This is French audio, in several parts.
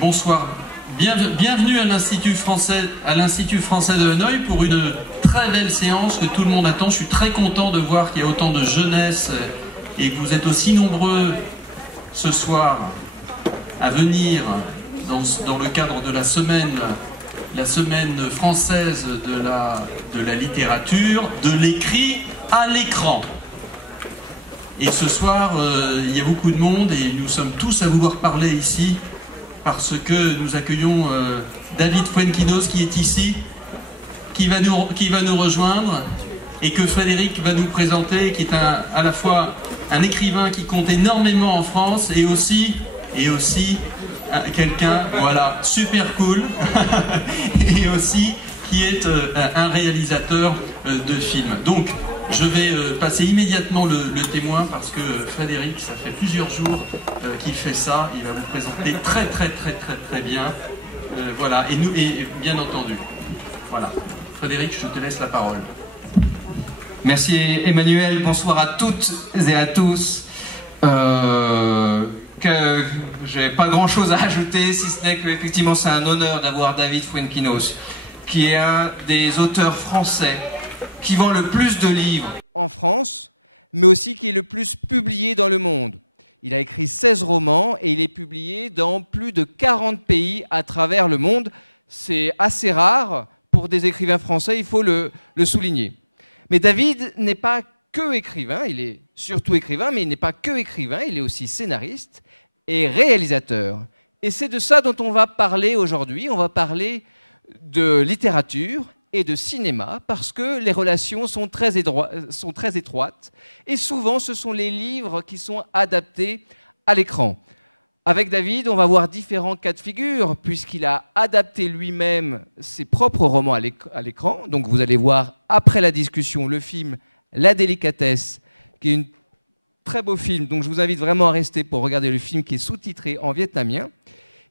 Bonsoir. Bienvenue à l'Institut français de Hanoï pour une très belle séance que tout le monde attend. Je suis très content de voir qu'il y a autant de jeunesse et que vous êtes aussi nombreux ce soir à venir dans le cadre de la semaine française de la littérature, de l'écrit à l'écran. Et ce soir, il y a beaucoup de monde et nous sommes tous à vouloir parler ici parce que nous accueillons David Fuenquinos qui est ici, qui va nous rejoindre et que Frédéric va nous présenter, qui est à la fois un écrivain qui compte énormément en France et aussi quelqu'un, voilà, super cool, et aussi qui est un réalisateur de films. Donc, je vais passer immédiatement le témoin parce que Frédéric, ça fait plusieurs jours qu'il fait ça. Il va vous présenter très bien. Voilà, et bien entendu. Voilà. Frédéric, je te laisse la parole. Merci Emmanuel, bonsoir à toutes et à tous. Que j'ai pas grand chose à ajouter, si ce n'est qu'effectivement c'est un honneur d'avoir David Fuenquinos, qui est un des auteurs français qui vend le plus de livres en France, mais aussi qui est le plus publié dans le monde. Il a écrit 16 romans et il est publié dans plus de 40 pays à travers le monde. C'est assez rare pour des écrivains français, il faut le souligner. Mais David n'est pas que écrivain, il est surtout écrivain, mais il n'est pas que écrivain, il est aussi scénariste et réalisateur. Et c'est de ça dont on va parler aujourd'hui. On va parler de littérature et de cinéma, parce que les relations sont très étroites, et souvent ce sont les livres qui sont adaptés à l'écran. Avec David, on va voir différents cas de figure, puisqu'il a adapté lui-même ses propres romans à l'écran. Donc vous allez voir, après la discussion, le film La Délicatesse, qui est un très beau film, donc je vous invite vraiment à rester pour regarder le film qui est sous-titré en vietnamien.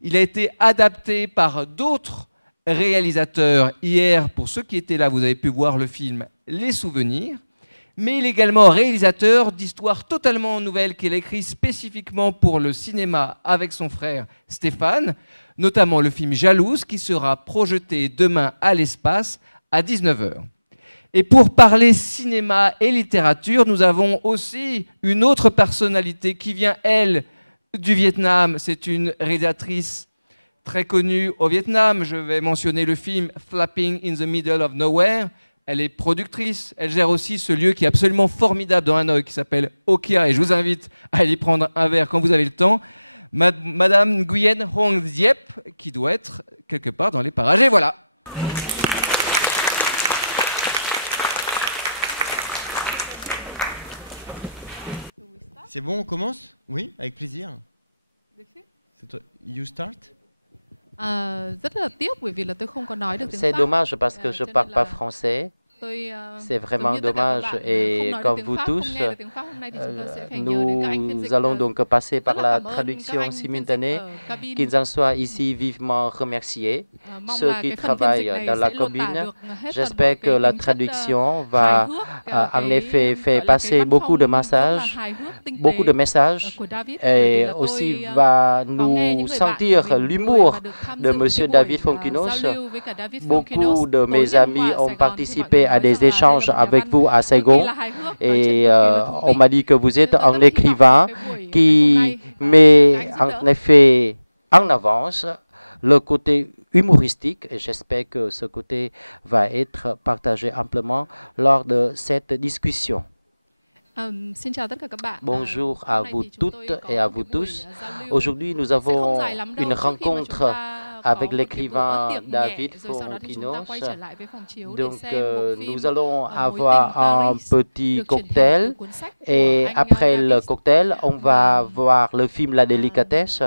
Il a été adapté par d'autres réalisateur. Hier, pour ceux qui étaient là, vous avez pu voir le film Les Souvenirs, mais il est également réalisateur d'histoires totalement nouvelles qu'il a écrit spécifiquement pour le cinéma avec son frère Stéphane, notamment le film Jalouse, qui sera projeté demain à l'espace à 19 h. Et pour parler cinéma et littérature, nous avons aussi une autre personnalité qui vient, elle, du Vietnam. C'est une réalisatrice très connue au Vietnam. Je vais mentionner le film Flapping in the Middle of Nowhere. Elle est productrice. Elle gère aussi ce lieu qui est absolument formidable dans Hanoï, qui s'appelle Okia. Et je vous invite à aller prendre un verre quand vous avez le temps. Madame Nguyen Hong Diep, qui doit être quelque part dans les parages. Et voilà. C'est bon, on commence? Oui, avec plaisir. C'est toi. You start? C'est dommage parce que je ne parle pas français. C'est vraiment dommage. Et comme vous tous, nous allons donc passer par la traduction simultanée. Qu'ils en soient ici vivement remerciés. Ceux qui travaillent dans la commune, j'espère que la traduction va en effet faire passer beaucoup de messages et aussi va nous sentir l'humour de M. David Fuenquinos. Beaucoup de mes amis ont participé à des échanges avec vous à Saigon et on m'a dit que vous êtes un écrivain qui met en effet en avance le côté humoristique et j'espère que ce côté va être partagé amplement lors de cette discussion. Bonjour à vous toutes et à vous tous. Aujourd'hui, nous avons une rencontre avec l'écrivain David Fuenquinos. Donc, nous allons avoir un petit cocktail et après le cocktail, on va voir le film La Délicatesse.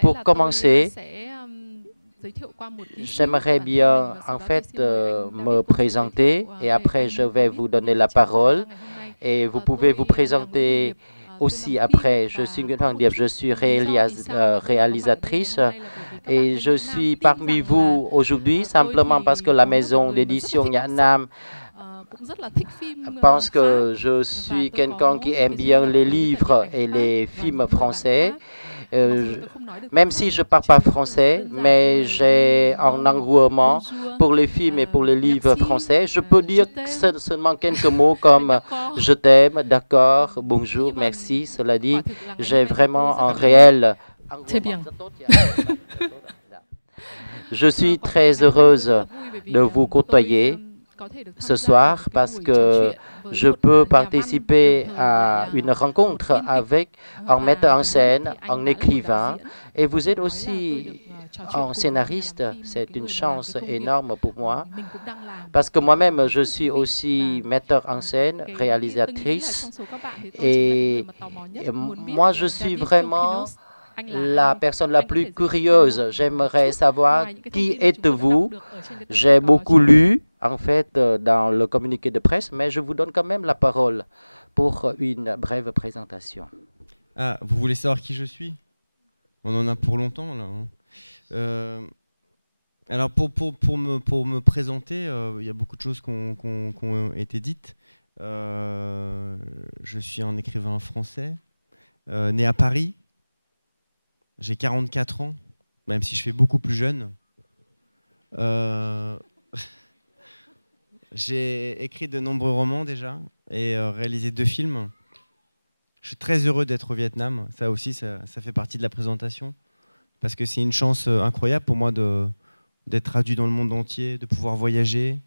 Pour commencer, j'aimerais bien en fait me présenter et après je vais vous donner la parole et vous pouvez vous présenter aussi après. Je suis réalisatrice et je suis parmi vous aujourd'hui simplement parce que la maison d'édition Nhã Nam pense que je suis quelqu'un qui aime bien les livres et les films français Même si je ne parle pas français, mais j'ai un engouement pour les films et pour les livres français. Je peux dire seulement quelques mots comme « je t'aime »,« d'accord »,« bonjour »,« merci ». Cela dit, j'ai vraiment un réel engouement. Je suis très heureuse de vous côtoyer ce soir parce que je peux participer à une rencontre avec un metteur en scène, un écrivain, et vous êtes aussi un scénariste. C'est une chance énorme pour moi parce que moi-même, je suis aussi metteur en scène, réalisatrice, et moi, je suis vraiment la personne la plus curieuse. J'aimerais savoir qui êtes-vous. J'ai beaucoup lu, en fait, dans le communiqué de presse, mais je vous donne quand même la parole pour une brève présentation. Ah, vous voulez savoir qui je suis? On en a pour longtemps, là. Hein. Alors, pour me présenter, il y a beaucoup de choses qui ont été dites. Je suis un écrivain français, né à Paris. J'ai 44 ans, même si je fais beaucoup plus jeune. J'ai écrit de nombreux romans déjà et réalisé 2 films. Je suis très heureux d'être au Vietnam. Ça aussi, ça fait partie de la présentation. Parce que c'est une chance incroyable pour moi d'être traduit dans le monde entier, de pouvoir voyager,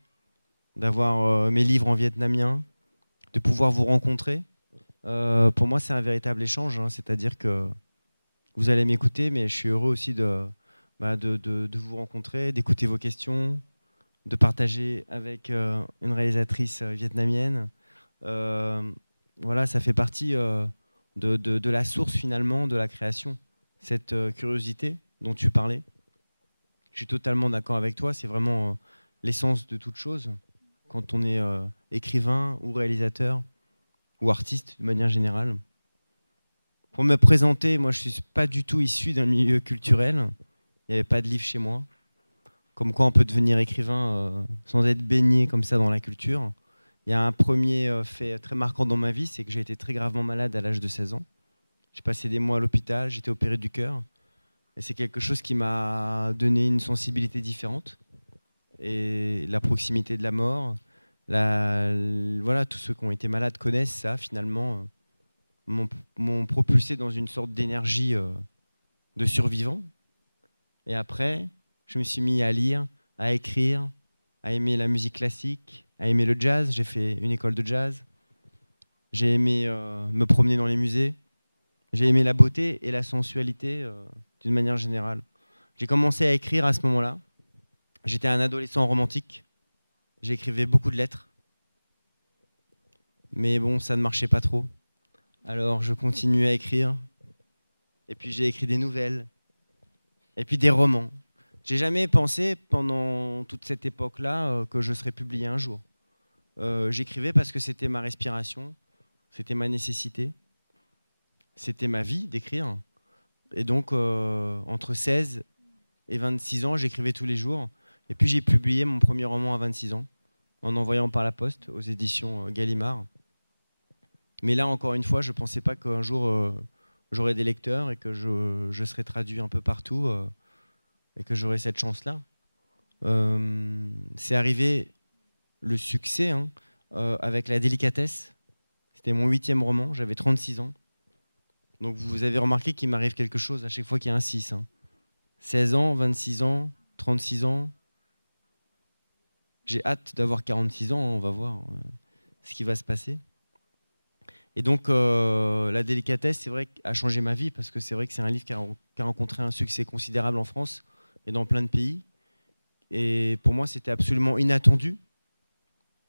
d'avoir mes livres en vietnamien, de pouvoir vous rencontrer. Pour moi, c'est un véritable échange. Hein, c'est-à-dire que vous allez m'écouter, mais je suis heureux aussi de vous rencontrer, d'écouter vos questions, de partager avec une réalisatrice vietnamienne. Voilà, ça fait partie de la source finalement de la création. Cette curiosité dont tu parlais, je suis totalement d'accord avec toi, c'est vraiment l'essence de toute chose quand on est écrivain ou réalisateur ou artiste de manière générale. Pour me présenter, moi je ne suis pas du tout issu d'un milieu culturel. Il n'y avait pas de livre chez moi. Comme quoi on peut devenir écrivain sans être baigné comme ça dans la culture. Il y a un premier fait très marquant dans ma vie, c'est que j'ai été très gravement malade à l'âge de 16 ans. J'ai passé des mois à l'hôpital, j'étais opéré du cœur. Et c'est quelque chose qui m'a donné une sensibilité différente. Et la proximité de la mort, voilà, tous ceux qui ont été malades connaissent ça finalement. M'ont propulsé dans une sorte d'énergie de survivant. Et après, je me suis mis à lire, à écrire, à aimer la musique classique, à aimer le jazz. J'ai fait une école de jazz. J'ai aimé me promener dans les musées. J'ai aimé la beauté et la sensualité d'une manière générale. J'ai commencé à écrire à ce moment-là. J'étais un adolescent romantique. J'écrivais beaucoup de lettres. Mais bon, ça ne marchait pas trop. Alors je continuais à écrire, et puis j'ai écrit des nouvelles, et puis des romans. J'ai jamais pensé pendant toute cette époque-là que je serais publié un jour. J'écrivais parce que c'était ma respiration, c'était ma nécessité, c'était ma vie d'écrire. Et donc entre 16 et 26 ans, j'écrivais tous les jours. Et puis j'ai publié mon premier roman à 26 ans, en envoyant par la poste aux éditions Gallimard. Mais là, encore une fois, je ne pensais pas qu'un jour, j'aurais des lecteurs et que je serais traduit un peu partout et que j'aurais cette chance-là. C'est arrivé le succès hein, avec La Délicatesse. C'était mon 8e roman, j'avais 36 ans. Donc vous avez remarqué qu'il m'arrive quelque chose à chaque fois qu'il y a un 6. Hein. 16 ans, 26 ans, 36 ans. J'ai hâte d'avoir 46 ans, on va voir ce qui va se passer. Et donc, La Délicatesse, c'est vrai, a changé ma vie parce que c'est vrai que c'est un livre qui a rencontré un succès considérable en France et dans plein de pays. Et pour moi, c'était absolument inattendu.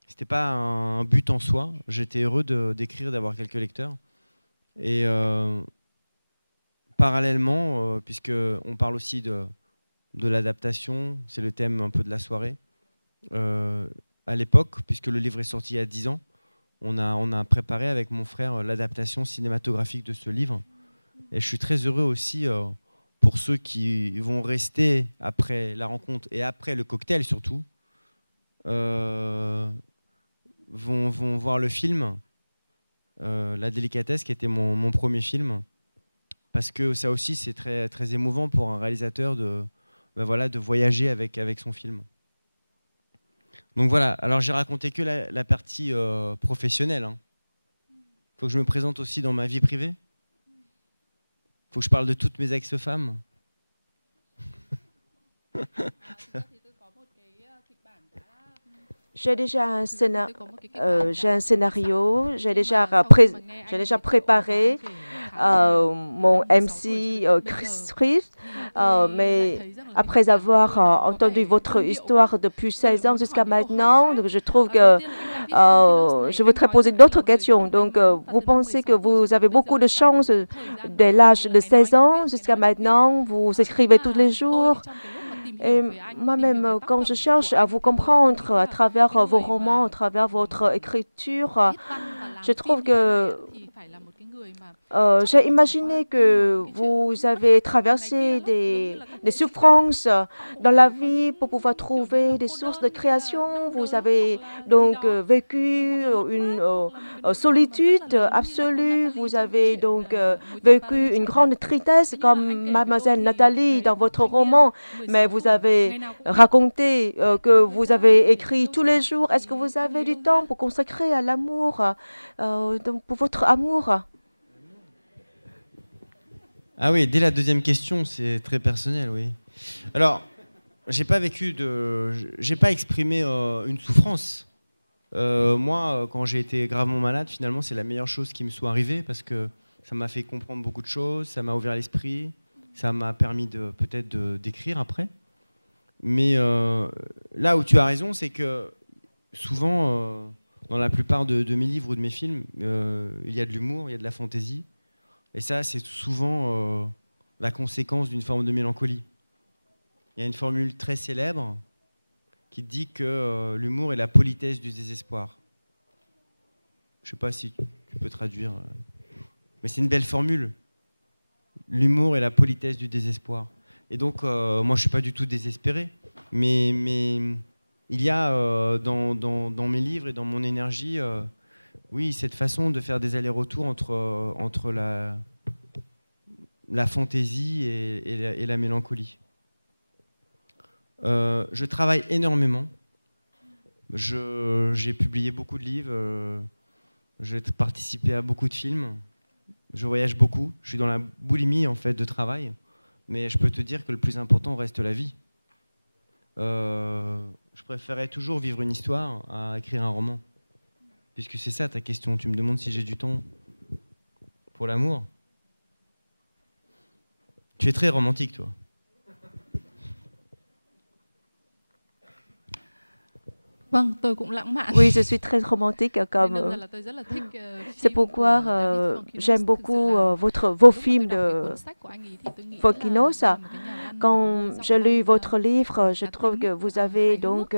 C'était pas un but en soi. J'étais heureux d'écrire, d'avoir quelques lecteurs. Et parallèlement, puisqu'on parle aussi de l'adaptation, c'est le thème un peu de la soirée, à l'époque, puisque le livre est sorti il y a 10 ans, on a préparé avec mon frère l'adaptation cinématographique de ce livre. Et je suis très heureux aussi pour ceux qui vont rester après la rencontre et après le cocktail surtout, vont voir le film La Délicatesse, qui était mon premier film, parce que ça aussi, c'est très, très émouvant pour un réalisateur de voyager avec son film. Donc voilà, alors j'ai raconté que la partie professionnelle. Hein. Faut que je me présente aussi dans ma vie privée. Faut que je parle de toutes mes ex-femmes. J'ai déjà un scénario, j'ai déjà préparé mon MC script, mais après avoir entendu votre histoire depuis 16 ans jusqu'à maintenant, donc je trouve que je voudrais poser d'autres questions. Donc, vous pensez que vous avez beaucoup de chance dès l'âge de 16 ans jusqu'à maintenant, vous écrivez tous les jours. Et moi-même, quand je cherche à vous comprendre à travers vos romans, à travers votre écriture, je trouve que j'ai imaginé que vous avez traversé des souffrances dans la vie pour pouvoir trouver des sources de création. Vous avez donc vécu une solitude absolue. Vous avez donc vécu une grande tristesse comme Mademoiselle Nathalie dans votre roman. Mais vous avez raconté que vous avez écrit tous les jours. Est-ce que vous avez du temps pour consacrer à l'amour, pour votre amour? Ah oui, dès la deuxième question, c'est très personnel, oui. Alors, j'ai pas exprimé une souffrance. Moi, quand j'ai été gravement malade, finalement, c'est la meilleure chose qui me soit arrivée parce que ça m'a fait comprendre beaucoup de choses, ça m'a ouvert l'esprit, ça m'a permis peut-être d'écrire après. Mais là où tu as raison, c'est que souvent, dans la plupart de mes livres ou de mes films, il y a de l'humour, il y a de la fantaisie. Et ça, c'est souvent la conséquence d'une forme de mélancolie. Il y a une formule très célèbre qui dit que l'humour est la politesse du désespoir. Je ne sais pas si tu peux traduire, mais c'est une belle formule. L'humour est la politesse du désespoir. Et donc, moi, je ne suis pas du tout désespéré, mais il y a dans mes livres et dans mon énergie... oui, cette façon de faire des allers-retours entre la fantaisie et la mélancolie. Je travaille énormément. J'ai publié beaucoup de livres. J'ai participé à beaucoup de films. Je voyage beaucoup. Je suis dans la boulimie en fait de travail. Mais je peux te dire que le plus important reste la vie. Je préférais toujours vivre une histoire à écrire un roman. Puisque c'est ça ta question, tu me demandes si j'ai du temps pour l'amour. Tu es très romantique, toi. Oui, je suis très romantique. C'est pourquoi j'aime beaucoup vos films de Fonkinos. Quand je lis votre livre, je trouve que vous avez donc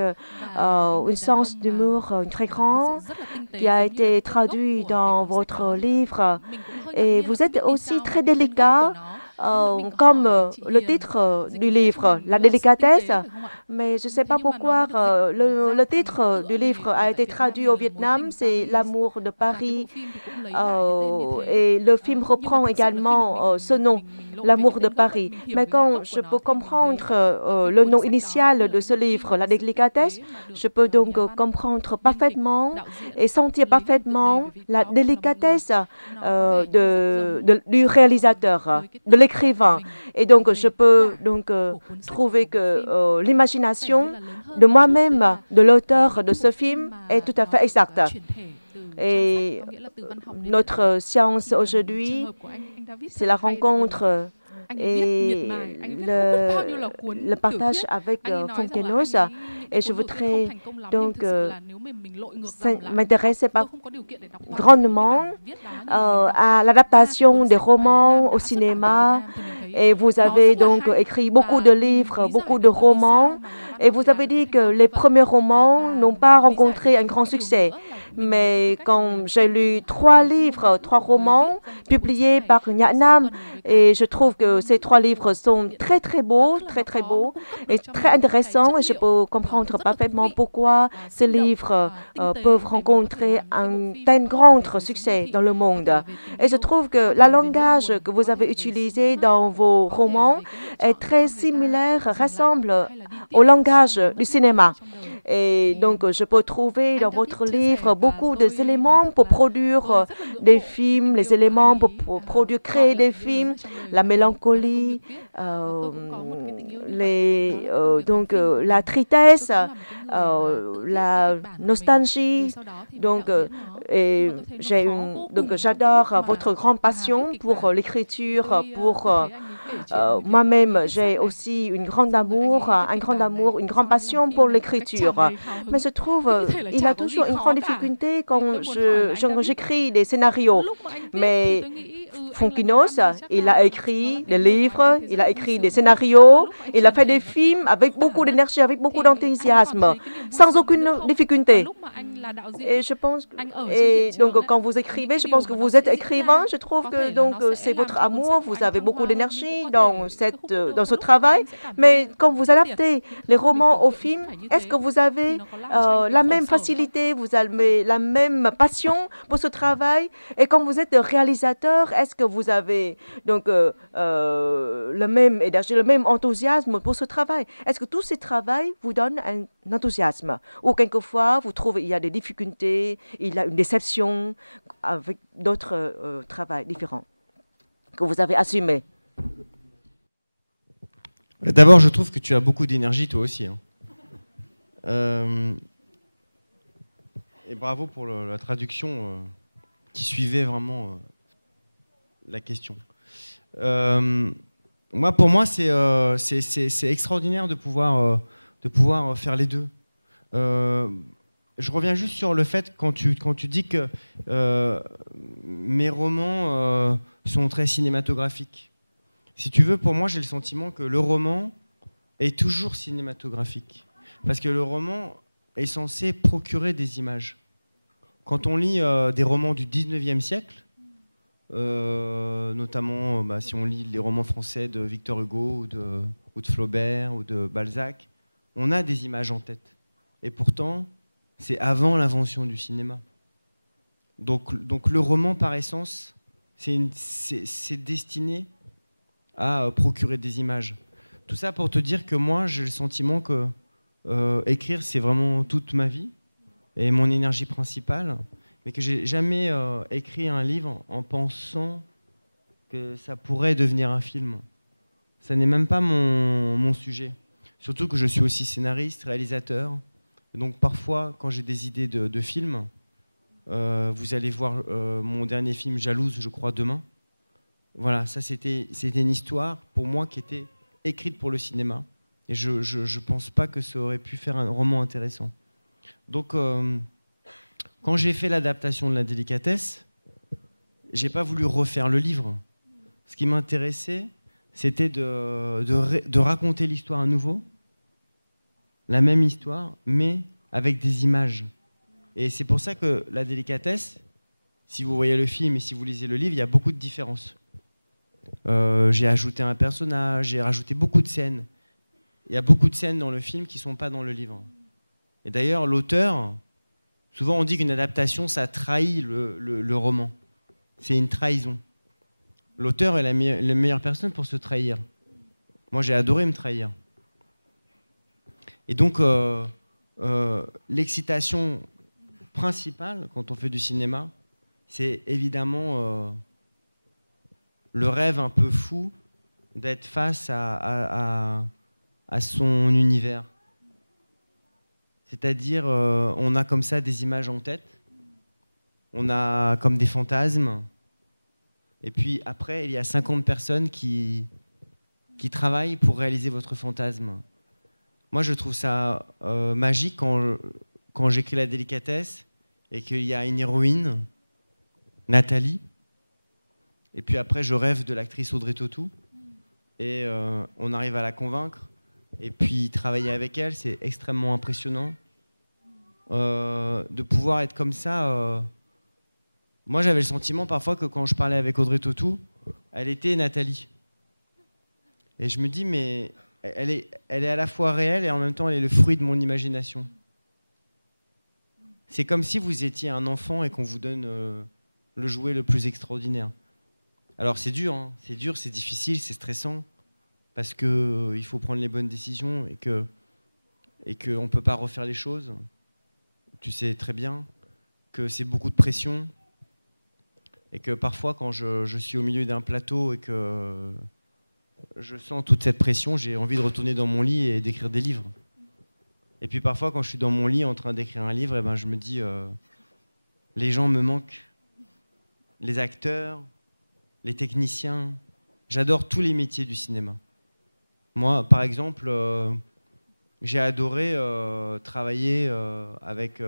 un sens d'humour très grand qui a été traduit dans votre livre. Et vous êtes aussi très délicat. Comme le titre du livre, La délicatesse, mais je ne sais pas pourquoi le titre du livre a été traduit au Vietnam, c'est L'amour de Paris, et le film reprend également ce nom, L'amour de Paris. Mais quand je peux comprendre le nom initial de ce livre, La délicatesse, je peux donc comprendre parfaitement et sentir parfaitement la délicatesse du réalisateur, de l'écrivain. Et donc, je peux donc trouver que l'imagination de moi-même, de l'auteur de ce film, est tout à fait exacte. Et notre séance aujourd'hui, c'est la rencontre et le partage avec Fonkinos. Et je voudrais donc m'intéresser grandement à l'adaptation des romans au cinéma. Et vous avez donc écrit beaucoup de livres, beaucoup de romans. Et vous avez dit que les premiers romans n'ont pas rencontré un grand succès. Mais quand j'ai lu 3 livres, 3 romans publiés par Nhã Nam, et je trouve que ces 3 livres sont très très beaux et très intéressants, et je peux comprendre parfaitement pourquoi ces livres peuvent rencontrer un tel grand succès dans le monde. Et je trouve que le langage que vous avez utilisé dans vos romans est très similaire, ressemble au langage du cinéma. Et donc, je peux trouver dans votre livre beaucoup d'éléments pour produire des films, les éléments pour créer des films, la mélancolie, la tristesse, la nostalgie. Donc, j'adore votre grande passion pour l'écriture, pour moi-même, j'ai aussi un grand amour, une grande passion pour l'écriture. Mais je trouve il y a toujours une grande difficulté quand j'écris des scénarios. Mais Fonkinos, il a écrit des livres, il a écrit des scénarios, il a fait des films avec beaucoup d'énergie, avec beaucoup d'enthousiasme, sans aucune difficulté. Et je pense, donc quand vous écrivez, je pense que vous êtes écrivain. Je trouve que c'est votre amour, vous avez beaucoup d'énergie dans ce travail. Mais quand vous adaptez les romans au film, est-ce que vous avez la même facilité, vous avez la même passion pour ce travail? Et quand vous êtes réalisateur, est-ce que vous avez le même énergie, le même enthousiasme pour ce travail? Est-ce que tout ce travail vous donne un enthousiasme? Ou quelquefois, vous trouvez qu'il y a des difficultés, il y a une déception avec d'autres travails différents que vous avez assumés? D'abord, je trouve que tu as beaucoup d'énergie, toi aussi. Et bravo pour la traduction qui suivait vraiment la question. Pour moi, c'est extraordinaire de pouvoir faire les deux. Je reviens juste sur le fait quand tu dis que mes romans sont très cinématographiques. Si tu veux, pour moi, j'ai le sentiment que le roman est toujours cinématographique. Parce que le roman est censé procurer des images. Quand on lit des romans du 19e siècle, notamment si on lit les romans français de Victor Hugo ou de Flaubert ou de Balzac, on a des images en tête. Et pourtant, c'est avant l'invention du cinéma. Donc le roman, par essence, c'est destiné à procurer des images. Tout ça pour te dire que moi, j'ai le sentiment que écrire, c'est vraiment toute ma vie et mon énergie principale, mais que j'ai jamais écrit un livre en pensant que ça pourrait devenir un film. Ça n'est même pas mon sujet. Surtout que je suis aussi scénariste, réalisateur. Et donc parfois, quand j'ai des idées de films, vous allez voir mon dernier film, Jalouse, je crois, demain. Voilà, ça c'était une histoire pour moi qui était écrite pour le cinéma. Et je ne pense pas que ça aurait pu faire un roman intéressant. Donc, quand j'ai fait l'adaptation de La Délicatesse, j'ai pas voulu refaire le livre. Ce qui m'intéressait, c'était de raconter l'histoire à nouveau, la même histoire, mais avec des images. Et c'est pour ça que La Délicatesse, si vous voyez le film et si vous lisez le livre, il y a beaucoup de différences. J'ai ajouté un personnage, j'ai rajouté beaucoup de scènes. Il y a beaucoup de scènes dans le film qui ne sont pas dans le livre. Et d'ailleurs, l'auteur, souvent on dit qu'une adaptation, ça trahit le roman. C'est une trahison. L'auteur est la meilleure personne pour se trahir. Moi, j'ai adoré me trahir. Et donc, l'excitation principale, quand on fait du cinéma, c'est évidemment le rêve un peu fou d'être face à son univers. C'est-à-dire, on a comme ça des images en tête, on a comme des fantasmes, et puis après, il y a 50 personnes qui travaillent pour réaliser votre fantasme. Moi, je trouve ça magique quand j'écris La Délicatesse et qu'il y a une héroïne, Nathalie, et puis après, je rêve de l'actrice Audrey Tautou, et on arrive à la convaincre. Et puis travailler avec elle, c'est extrêmement impressionnant. de pouvoir être comme ça. Moi, j'avais le sentiment parfois que quand je parlais avec Audrey Tautou, elle était Nathalie. Et je me dis, mais elle est à la fois réelle et en même temps, elle est le fruit de mon imagination. C'est comme si vous étiez un enfant et qu'on vous donne le jouet le plus extraordinaire. Alors c'est dur, hein. C'est dur, c'est difficile, c'est stressant, parce qu'il faut prendre les bonnes décisions et qu'on ne peut pas refaire les choses. Tu sais très bien que c'est beaucoup de pression et que parfois quand je suis au milieu d'un plateau et que je sens toute cette pression, j'ai envie de retourner dans mon lit et d'écrire des livres. Et puis parfois quand je suis dans mon lit en train d'écrire un livre, eh ben, je me dis les gens me manquent, les acteurs, les techniciens. J'adore tous les métiers du cinéma. Moi, par exemple, j'ai adoré travailler avec...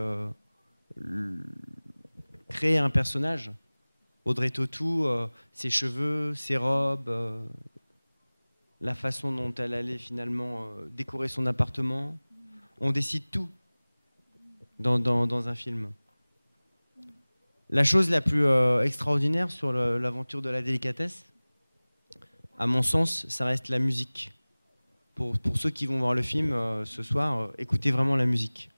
créer un personnage. Audrey Tautou, ses cheveux, ses robes, la façon dont elle allait finalement décorer son appartement. On décide tout dans un film. La chose la plus extraordinaire sur l'aventure de la délicatesse, à mon sens, ça reste la musique. Pour ceux qui vont voir le film ce soir, écoutez vraiment la musique.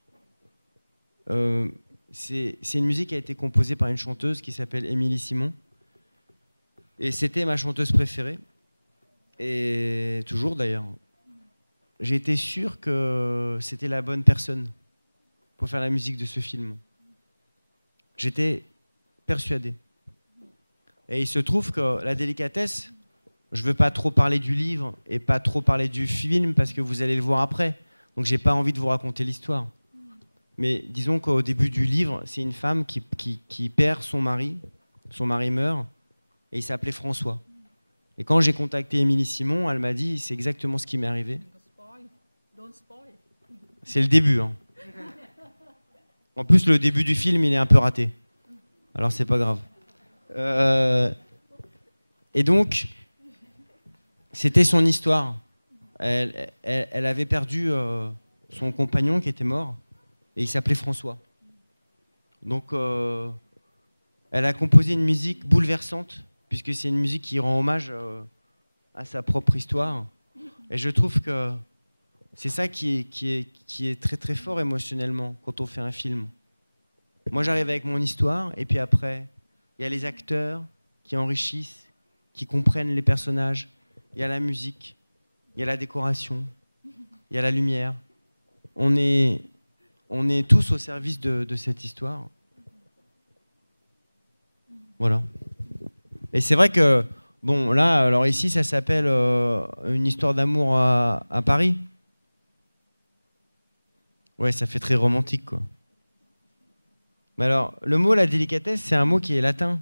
C'est une musique qui a été composée par une chanteuse qui s'appelle Émilie Simon. Et c'était ma chanteuse préférée. Et toujours d'ailleurs. J'ai été sûr que c'était la bonne personne pour faire la musique de ce film. J'étais persuadé. Et il se trouve que la délicatesse, je ne veux pas trop parler du livre et pas trop parler du film parce que vous allez le voir après. Donc je n'ai pas envie de vous raconter l'histoire. Mais disons qu'au début du livre, c'est une femme qui perd son mari meurt, et il s'appelait François. Et quand j'ai contacté Émilie Simon, elle m'a dit, c'est exactement ce qui m'est arrivé. C'est le début. Hein. En plus, le début du film, il est un peu raté. Alors, c'est pas grave. Et donc, c'était son histoire. Elle avait perdu son compagnon qui était mort. Et il s'appelait François. Donc, elle a composé une musique bouleversante, puisque c'est une musique qui rend hommage à sa propre histoire. Et je trouve que c'est ça qui est très très fort émotionnellement quand on fait un film. Moi, j'arrive avec mon histoire, et puis après, il y a les acteurs qui enrichissent, qui comprennent les personnages. Il y a la musique, il y a la décoration, il y a la lumière. On est tous au service de cette histoire. Voilà. Et c'est vrai que, bon, là, alors ici, ça s'appelle une histoire d'amour à Paris. Ouais, ça fait très romantique, quoi. Mais alors, le mot la délicatesse, c'est un mot qui est latin.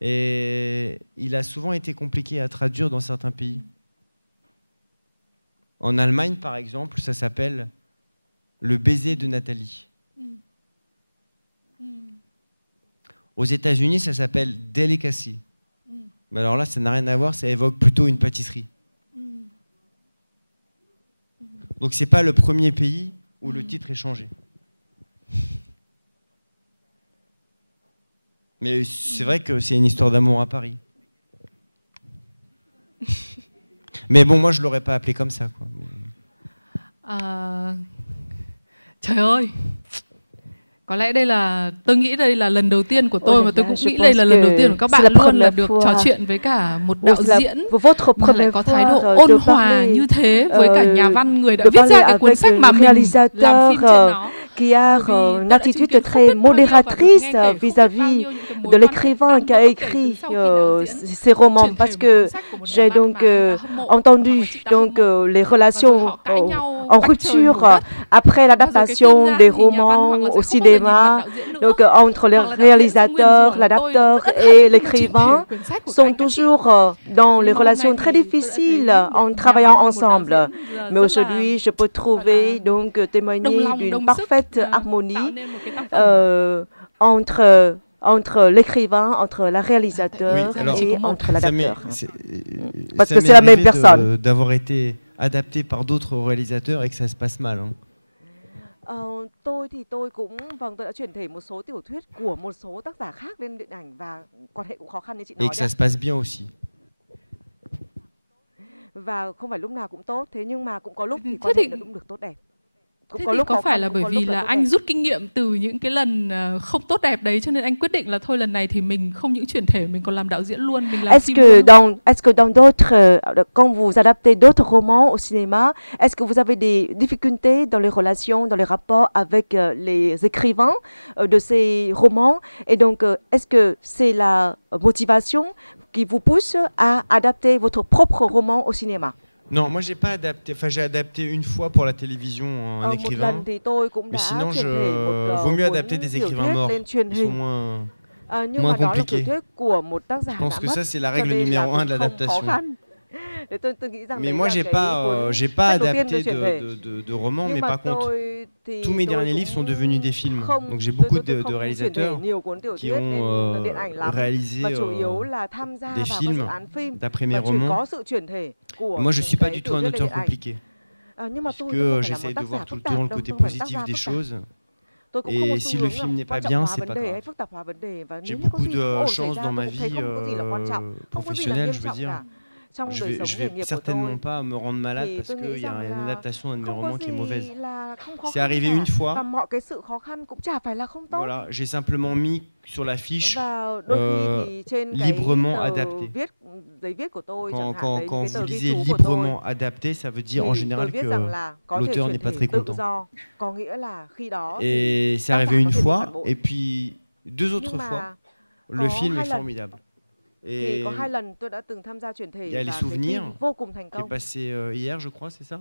Et il a souvent été compliqué à traduire dans certains pays. En Allemagne, par exemple, ça s'appelle le baiser de Nathalie. Aux États-Unis, ça s'appelle delicacy. Mais alors là, ça n'a rien à voir, ça évoque plutôt une pâtisserie. Donc c'est pas le premier pays où le titre est changé. Mais c'est vrai que c'est une histoire d'amour à Paris. Mais bon, moi je l'aurais pas appelé comme ça, quoi. Trời ơi, có lẽ đây là, tôi nghĩ đây là lần đầu tiên của tôi, mà tôi cũng nghĩ đây là lần đầu tiên của các bạn luôn, là được trò chuyện với cả một đạo diễn mà lại có thái độ ôn hòa như thế với cả nhà văn, người đã viết ra cái cuốn sách mà mình làm phim trên nó. Qui a une attitude très modératrice vis-à-vis de l'écrivain qui a écrit ces romans, parce que j'ai donc entendu donc les relations en rupture après l'adaptation des romans au cinéma, donc entre le réalisateur, l'adapteur et l'écrivain sont toujours dans les relations très difficiles en travaillant ensemble. Mais aujourd'hui, je peux trouver donc témoigner d'une parfaite harmonie entre l'écrivain, entre le réalisateur et entre l'adapteur. Parce que c'est la même personne. D'avoir été adapté par d'autres réalisateurs et que ça se passe mal. Hein. Tôi thì tôi đã chuyển thể một số tiểu thuyết của một số tác giả khác lên điện ảnh và quan hệ cũng khó khăn như chị nói. Et que ça se passe bien aussi. Và không phải lúc nào cũng tốt, thế nhưng mà cũng có lúc thì quan hệ cũng được tốt đẹp. Thế thì có phải là bởi vì là anh rút kinh nghiệm từ những cái lần không tốt đẹp đấy cho nên anh quyết định là thôi lần này thì mình không những chuyển thể, mình còn làm đạo diễn luôn, mình làm phim luôn. Est-ce que dans d'autres, quand vous adaptez d'autres romans au cinéma, est-ce que vous avez des difficultés dans les relations, dans les rapports avec les écrivains de ces romans? Et donc, est-ce que c'est la motivation qui vous pousse à adapter votre propre roman au cinéma? Non, moi j'ai pas adapté. Enfin, j'ai adapté une fois pour la télévision un écrivain. Mais sinon, vaut mieux adapter des écrivains morts. Ils sont moins compliqués. Je pense que ça c'est la règle numéro 1 de l'adaptation. Mais moi j'ai pas adapté de romans, mais par contre tous mes derniers livres sont devenus des films. Donc j'ai beaucoup de réalisateurs qui ont réalisé des films d'après mes romans. Et moi je suis pas du tout un auteur compliqué, puisque j'essaye de voir tout le temps le côté positif des choses. Et si le film n'est pas bien, c'est pas grave. J'ai beaucoup de chance dans ma vie professionnelle, je veux dire. Je vais certainement pas me rendre malade parce qu'il y a une adaptation d'un de mes romans qui est mauvaise. C'est arrivé une fois. Voilà, j'ai simplement mis sur la fiche librement adapté. Quand vous lisez librement adapté, ça veut dire en général que l'auteur n'est pas très content. Et c'est arrivé une fois, et puis 2 autres fois, le film est formidable. Et il y a Les Souvenirs qui est passé hier, je crois, c'est ça?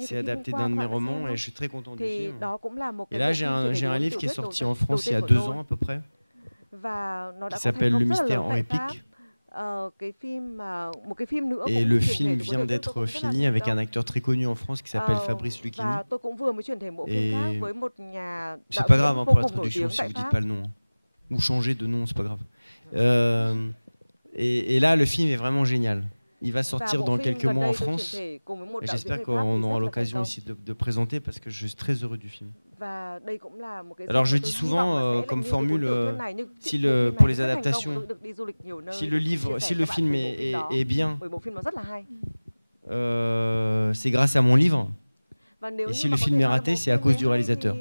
C'est adapté d'un de mes romans et je suis très content du film. Et là, j'ai un livre qui est sorti en France il y a 2 ans à peu près, qui s'appelle Le Mystère en épique. Et le film vient d'être fini avec un acteur très connu en France qui s'appelle Fabrice Lucchini. Et c'est pas grave hein, pour la traduction si vous dites pas le nom. Hein. Ou changer de nom, c'est pas grave. Et là, le film est vraiment génial. Il va sortir dans quelques mois en France. Et j'espère qu'on aura l'occasion ici de présenter parce que je suis très heureux du film. Alors je dis souvent comme formule, pour les adaptations, si le film est bien, c'est grâce à mon livre. Et si le film est raté, c'est à cause du réalisateur.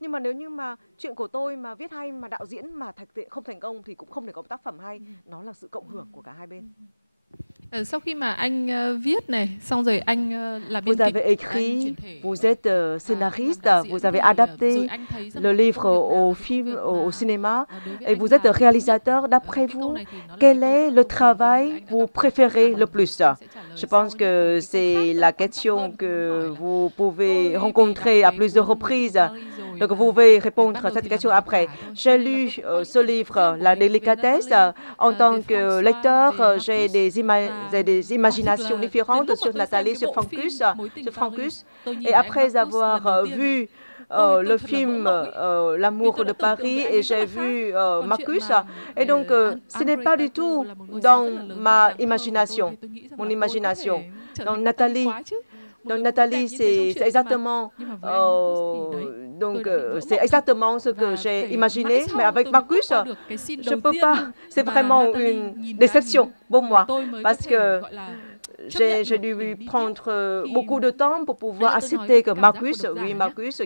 Nhưng mà nếu như mà chuyện của tôi mà viết hay mà đạo diễn mà không thành công thì cũng không thể có tác phẩm hay. Nó là sự cộng hưởng của cả hai bên. Sau khi mà anh viết này, xong rồi anh là biên kịch. Vous avez écrit, vous êtes scénariste, vous avez adapté le livre au film, au cinéma, et vous êtes réalisateur. D'après vous, quel est le travail que vous préférez le plus? Je pense que c'est la question que vous pouvez rencontrer à plusieurs reprises. Donc vous pouvez répondre à cette question après. J'ai lu ce livre, La délicatesse. En tant que lecteur, j'ai des imaginations différentes sur Nathalie, sur Francus. Et après avoir vu le film L'amour de Paris et j'ai vu Marcus. Et donc, ce n'est pas du tout dans mon imagination. Dans Nathalie, c'est exactement, c'est exactement ce que j'ai imaginé. Mais avec Marcus, je ne peux pas. C'est vraiment une déception pour moi parce que j'ai dû prendre beaucoup de temps pour pouvoir accepter que Marcus,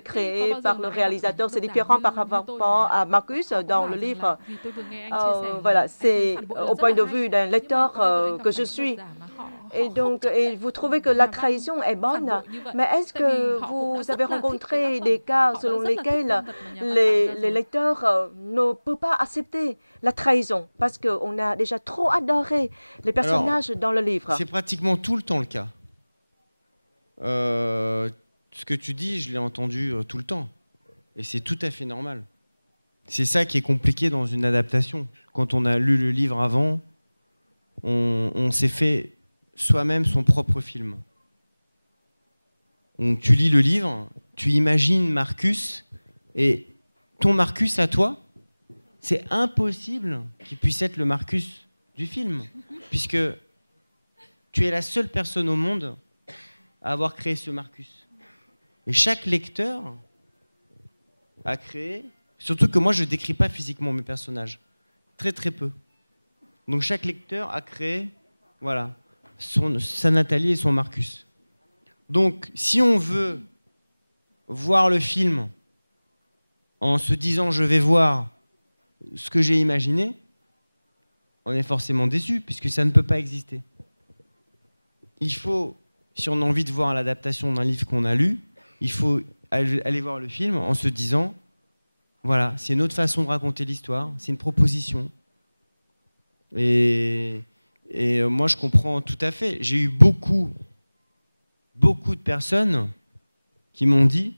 créé par le réalisateur, c'est différent par rapport à Marcus dans le livre. Voilà, c'est au point de vue d'un lecteur que je suis. Et donc, vous trouvez que la trahison est bonne, mais est-ce que vous avez rencontré des cas selon lesquels les lecteurs ne peuvent pas accepter la trahison parce qu'on a déjà trop adoré les personnages dans le livre? C'est pratiquement tout le temps le cas. Ce que tu dis, je l'ai entendu tout le temps. Et c'est tout à fait normal. C'est ça qui est compliqué dans une adaptation. Quand on a lu le livre avant, on s'est fait soi-même son propre film. Donc, tu lis le livre, tu imagines Marcus, et ton Marcus à toi, c'est impossible qu'il puisse être le Marcus du film, puisque tu es la seule personne au monde à avoir créé ce Marcus. Et chaque lecteur a créé, surtout que moi je ne décris pas physiquement mes personnages, très très peu. Donc chaque lecteur a créé, voilà, sa Nathalie et son Marcus. Donc si on veut voir le film en se disant je vais voir ce que j'ai imaginé, on est forcément déçu puisque ça ne peut pas exister. Il faut, si on a envie de voir l'adaptation d'un livre qu'on a lu, il faut aller voir le film en se disant voilà, c'est une autre façon de raconter l'histoire, c'est une proposition. Et moi je comprends tout à fait. J'ai eu beaucoup de personnes qui m'ont dit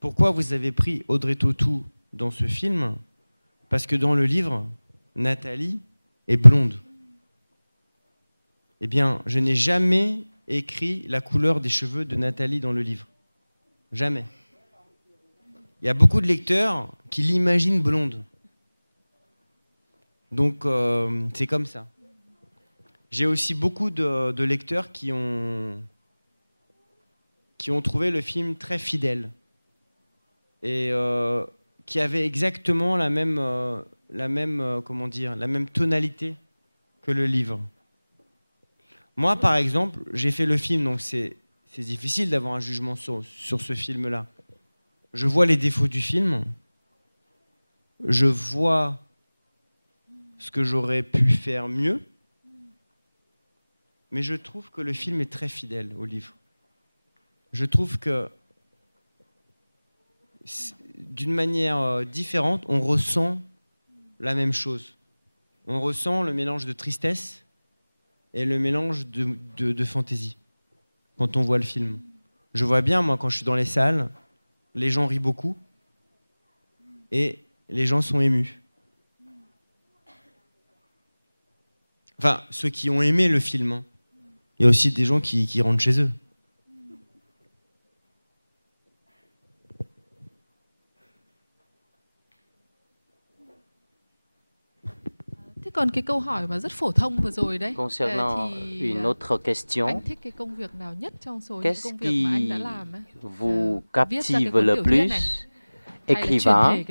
pourquoi vous avez pris Audrey Tautou dans ce film, parce que dans le livre, Nathalie est blonde. Eh bien, je n'ai jamais écrit la couleur des cheveux de Nathalie dans le livre. Jamais. Il y a beaucoup de lecteurs qui l'imaginent blonde. Donc, c'est comme ça. J'ai aussi beaucoup de lecteurs qui ont trouvé le film très fidèle et qui avaient exactement la même tonalité que le livre. Moi, par exemple, j'ai fait le film, donc c'est difficile d'avoir un jugement sur ce film-là. Je vois les défauts du film, je vois ce que j'aurais pu faire mieux, mais je trouve que le film est très fidèle au livre. Je trouve que, d'une manière différente, on ressent la même chose. On ressent le mélange de tristesse et le mélange de fantaisie quand on voit le film. Je vois bien, moi, quand je suis dans les salles, les gens rient beaucoup et les gens sont émus. Enfin, ceux qui ont aimé le film, hein. Il y a aussi des gens qui rentrent chez eux. Concernant une autre question, qu'est-ce qui vous captive le plus, écrivain?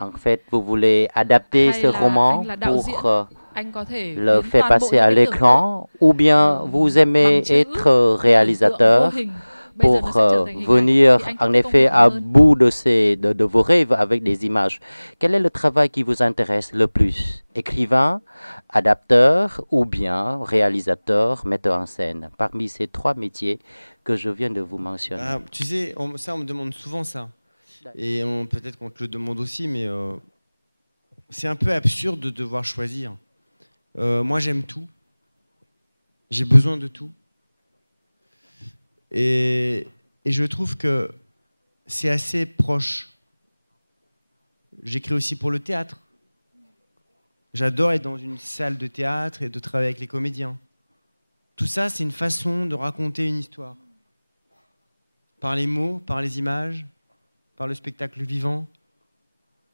En fait, vous voulez adapter ce roman pour le faire passer à l'écran, ou bien vous aimez être réalisateur pour venir en effet à bout de vos rêves avec des images. Quel est le travail qui vous intéresse le plus? Écrivain, adapteur ou bien réalisateur, metteur en scène? Parmi ces trois métiers que je viens de vous mentionner. Ah, tu sais, on me demande souvent ça. Et peut-être qu'on te le demande aussi, mais c'est un peu absurde de devoir choisir. Moi, j'aime tout. J'ai besoin de tout. Et je trouve que c'est assez proche. J'écris aussi pour le théâtre. J'adore être dans une salle de théâtre et de travailler avec les comédiens. Tout ça, c'est une façon de raconter une histoire. Par les mots, par les images, par le spectacle vivant,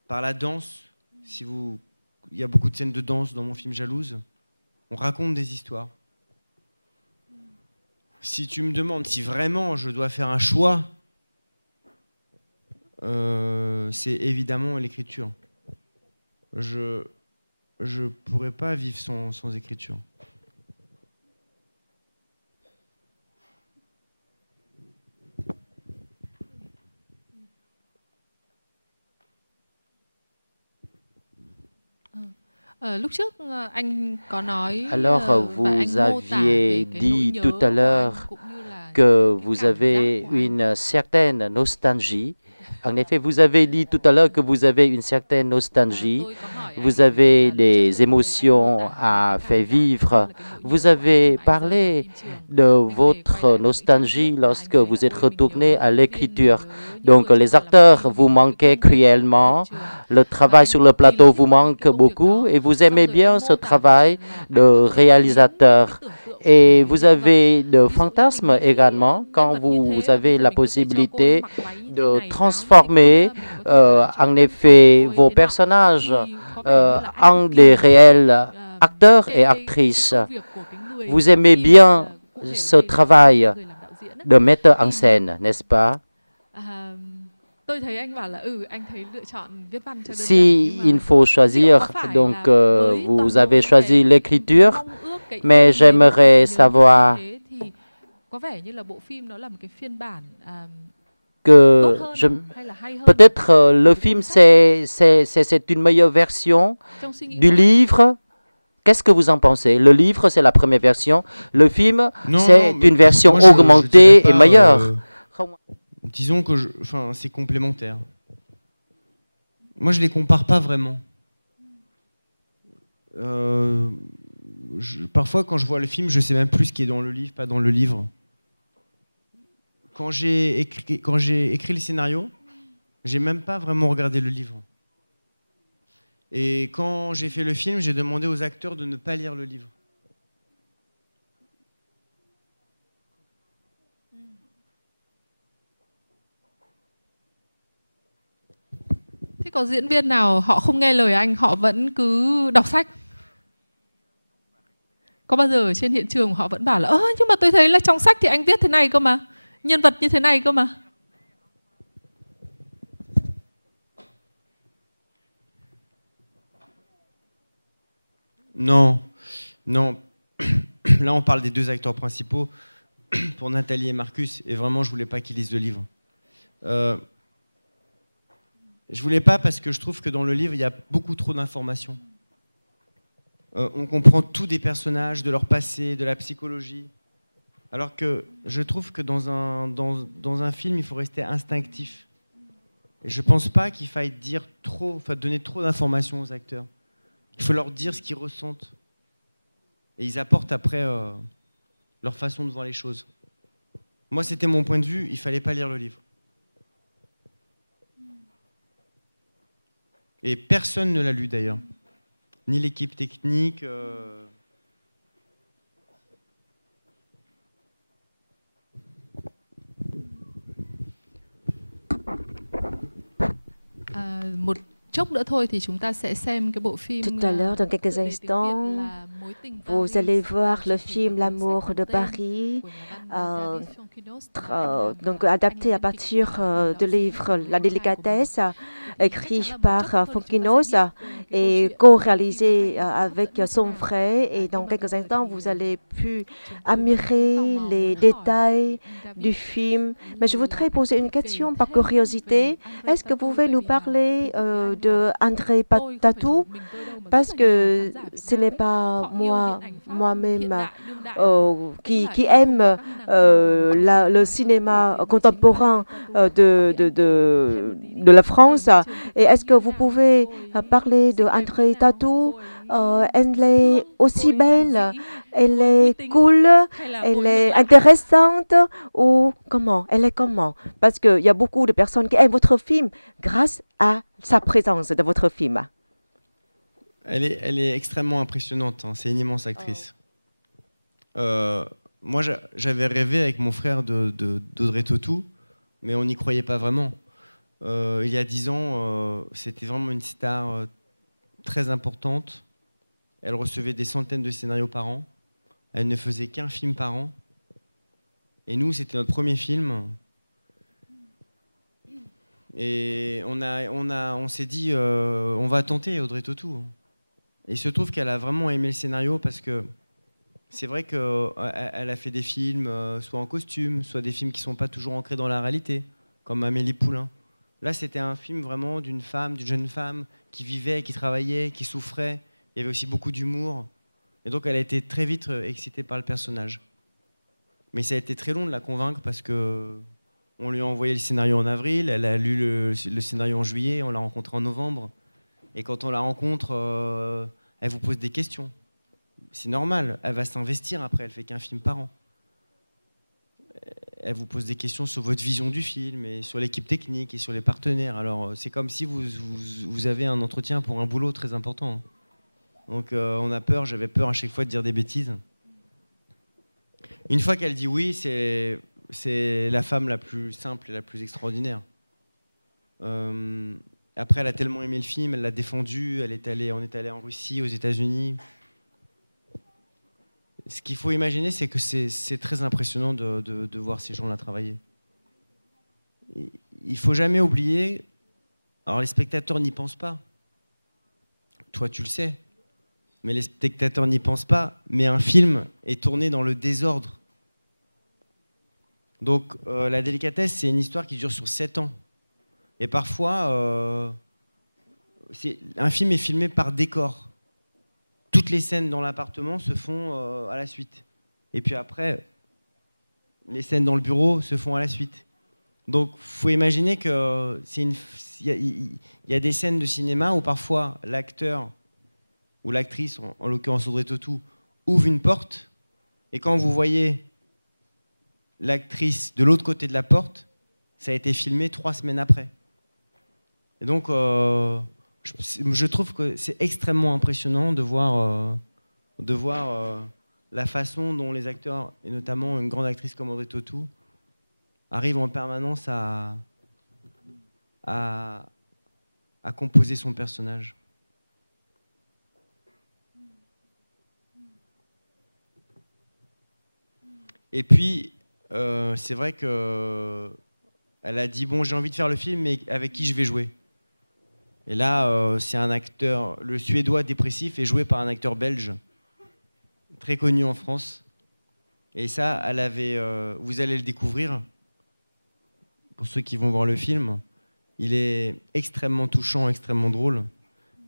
par la danse. Il y a beaucoup de scènes de danse dans mon film Jalouse. On raconte des histoires. Si tu me demandes si vraiment je dois faire un choix, c'est évidemment l'écriture. Je ne pourrais pas vivre sans écriture. Alors, vous aviez dit tout à l'heure que vous avez une certaine nostalgie. En effet, vous avez dit tout à l'heure que vous avez une certaine nostalgie. Vous avez des émotions à faire vivre. Vous avez parlé de votre nostalgie lorsque vous êtes retourné à l'écriture. Donc, les acteurs vous manquaient cruellement. Le travail sur le plateau vous manque beaucoup et vous aimez bien ce travail de réalisateur. Et vous avez de fantasmes également quand vous avez la possibilité de transformer en effet vos personnages en des réels acteurs et actrices. Vous aimez bien ce travail de metteur en scène, n'est-ce pas? Si il faut choisir, donc vous avez choisi l'écriture, mais j'aimerais savoir que peut-être le film c'est une meilleure version du livre. Qu'est-ce que vous en pensez? Le livre c'est la première version, le film c'est une version augmentée et meilleure. Disons que c'est complémentaire. Moi, je les compare pas vraiment. Parfois, quand je vois le film, je sais même plus ce qui est dans le livre, pas dans le livre. Quand j'ai écrit le scénario, j'ai même pas vraiment regardé le livre. Et quand j'ai fait le film, j'ai demandé aux acteurs de ne pas lire le livre. Thế có diễn viên nào họ không nghe lời anh, họ vẫn cứ đọc sách? Có bao giờ ở trên hiện trường họ vẫn bảo là nhưng mà tôi thấy là trong sách thì anh viết thế này cơ mà, nhân vật như thế này cơ mà. Non, non. Là, on parle des deux acteurs principaux, pour Nathalie et Marcus, et vraiment, je voulais pas qu'ils lisent le livre. Je voulais pas parce que je trouve que dans le livre, il y a beaucoup trop d'informations. On comprend tout des personnages, de leur passé, de la psychologie. Alors que je trouve que dans un film, il faut rester instinctif. Et je pense pas qu'il faille donner trop d'informations aux acteurs. Il faut leur dire ce qu'ils ressentent. Et ils apportent après leur façon de voir les choses. Moi, c'était mon point de vue, il fallait pas lire le livre. Et personne ne l'a lu d'ailleurs. Ni l'équipe technique. Tout à l'heure, dans quelques instants, vous allez voir le film L'amour de Paris, donc adapté à partir du livre La délicatesse, écrit par Fonkinos et co-réalisé avec son frère. Et dans quelques instants, vous allez pu admirer les détails du film. Mais je voudrais poser une question par curiosité. Est-ce que vous pouvez nous parler de André Tatou? Parce que ce n'est pas moi-même qui aime le cinéma contemporain de la France. Et est-ce que vous pouvez parler de André Tatou? Elle est aussi belle, elle est cool, elle est intéressante ou comment? Elle est comment? Parce qu'il y a beaucoup de personnes qui aiment votre film grâce à sa présence dans votre film. Elle est extrêmement impressionnante, hein. C'est une immense actrice. Moi, j'avais rêvé avec mon frère d'Audrey Tautou, mais on n'y croyait pas vraiment. Il y a 10 ans, c'était vraiment une star très importante. Elle recevait des centaines de scénarios par an. Elle ne faisait qu'un film par an. Et nous, c'était notre premier film. Et on s'est dit, on va tenter Audrey Tautou. Et il se trouve qu'elle a vraiment aimé le scénario parce que c'est vrai qu'elle a fait des films, soit en costume, soit des films qui ne sont pas toujours ancrés dans la réalité, comme Amélie Poulain. Là, c'était un film vraiment d'une jeune femme qui vivait, qui travaillait, qui souffrait. Il y avait aussi beaucoup d'humour. Et donc, elle a été très vite excitée par le personnage. Mais ça a été très long de la convaincre parce que on lui a envoyé le scénario en avril, elle a lu le scénario en juillet, on l'a rencontré en novembre. Et quand on la rencontre, elle vous pose des questions. C'est normal, elle va s'investir après, elle fait qu'un film par an. Elle vous pose des questions sur votre vision du film et sur l'équipe technique et sur les partenaires. Alors c'est comme si vous avez un entretien pour un boulot très important. Donc on a peur, j'avais peur à chaque fois de dire des bêtises. Une fois qu'elle dit oui, c'est la femme la plus simple et la plus extraordinaire. Après, elle a tellement aimé le film, elle l'a défendu, on est allé en Russie, aux États-Unis. ce qu'il faut imaginer, c'est que c'est très impressionnant de voir ces gens-là travailler. Il ne faut jamais oublier, alors les spectateurs n'y pensent pas. Toi, tu le sais. Mais les spectateurs n'y pensent pas. Mais un film est tourné dans le désordre. Donc, La délicatesse, c'est une histoire qui dure sur 7 ans. Et parfois, un film est filmé par décor. Toutes les scènes dans l'appartement se font à la suite. Et puis après, les scènes dans le bureau se font à la suite. Donc, il faut imaginer que il y a des scènes de cinéma où parfois l'acteur ou l'actrice, en l'occurrence Audrey Tautou, ouvre une porte, et quand vous voyez l'actrice de l'autre côté de la porte, ça a été filmé 3 semaines après. Et donc, je trouve que c'est extrêmement impressionnant de voir la façon dont les acteurs, et notamment une grande actrice comme Audrey Tautou, arrivent en permanence à composer son personnage. Et puis, c'est vrai qu'elle a dit, bon, j'ai envie de faire le film, mais avec qui je vais jouer? Et là, c'est un acteur, le Suédois Dépressif est joué par un acteur belge, très connu en France. Et ça, vous allez le découvrir, pour ceux qui vont voir le film. Il est extrêmement touchant, extrêmement drôle.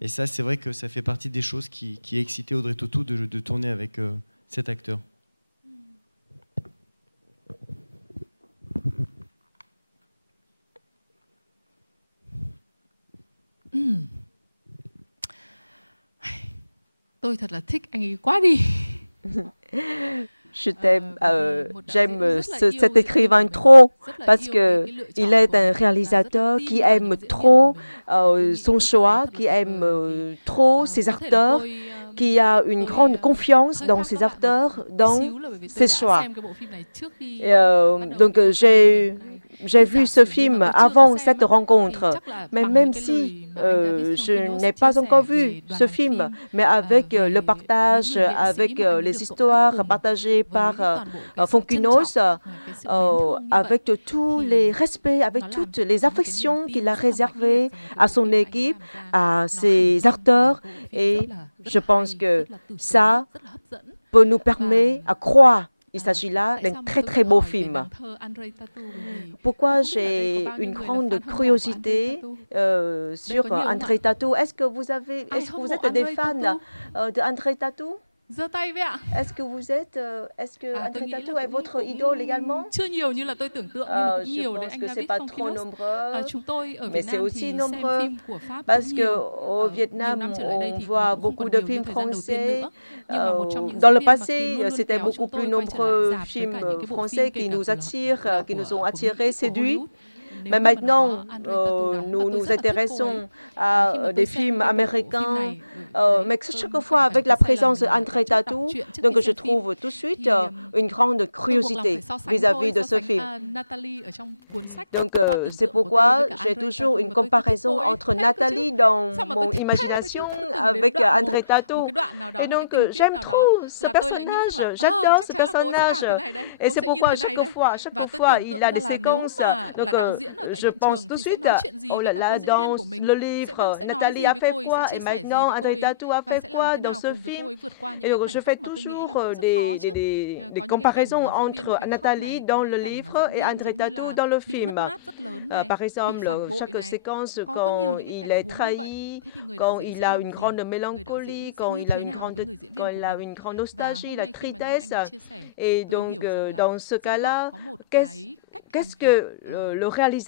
Et ça, c'est vrai que ça fait partie des choses qui excitaient Audrey Tautou de tourner avec cet acteur. Tôi thật là thích anh ấy quá đi. J'aime cet écrivain trop parce qu'il est un réalisateur qui aime trop son choix, qui aime trop ses acteurs, qui a une grande confiance dans ses acteurs, dans ses choix. Donc j'ai vu ce film avant cette rencontre, mais même si je n'ai pas encore vu ce film, mais avec le partage, avec les histoires partagées par Fonkinos, avec tous les respects, avec toutes les affections qu'il a réservées à son équipe, à ses acteurs, et je pense que ça peut nous permettre à croire. Il s'agit là d'un très très beau film. Pourquoi j'ai une grande curiosité sur André Tautou? Est-ce que vous êtes des fans de André Tautou? Est-ce que André Tautou est votre idole également? Je pense que ce n'est pas trop nombreux, mais c'est aussi nombreux parce qu'au Vietnam, on voit beaucoup de films français. Dans le passé, c'était beaucoup plus nombreux films français qui nous attirent, qui nous ont attirés, séduits. Mais maintenant, nous nous intéressons à des films américains, mais chaque fois avec la présence d'André Tautou, donc je trouve tout de suite une grande curiosité vis-à-vis de ce film. Donc c'est pourquoi j'ai toujours une comparaison entre Nathalie dans mon imagination avec André Tautou. Et donc j'aime trop ce personnage, j'adore ce personnage. Et c'est pourquoi chaque fois il a des séquences. Donc je pense tout de suite, oh là là, dans le livre, Nathalie a fait quoi? Et maintenant, André Tautou a fait quoi dans ce film? Et donc, je fais toujours des comparaisons entre Nathalie dans le livre et André Tautou dans le film. Par exemple, chaque séquence, quand il est trahi, quand il a une grande mélancolie, quand il a une grande nostalgie, la tristesse. Et donc, dans ce cas-là, qu'est-ce que le réalisateur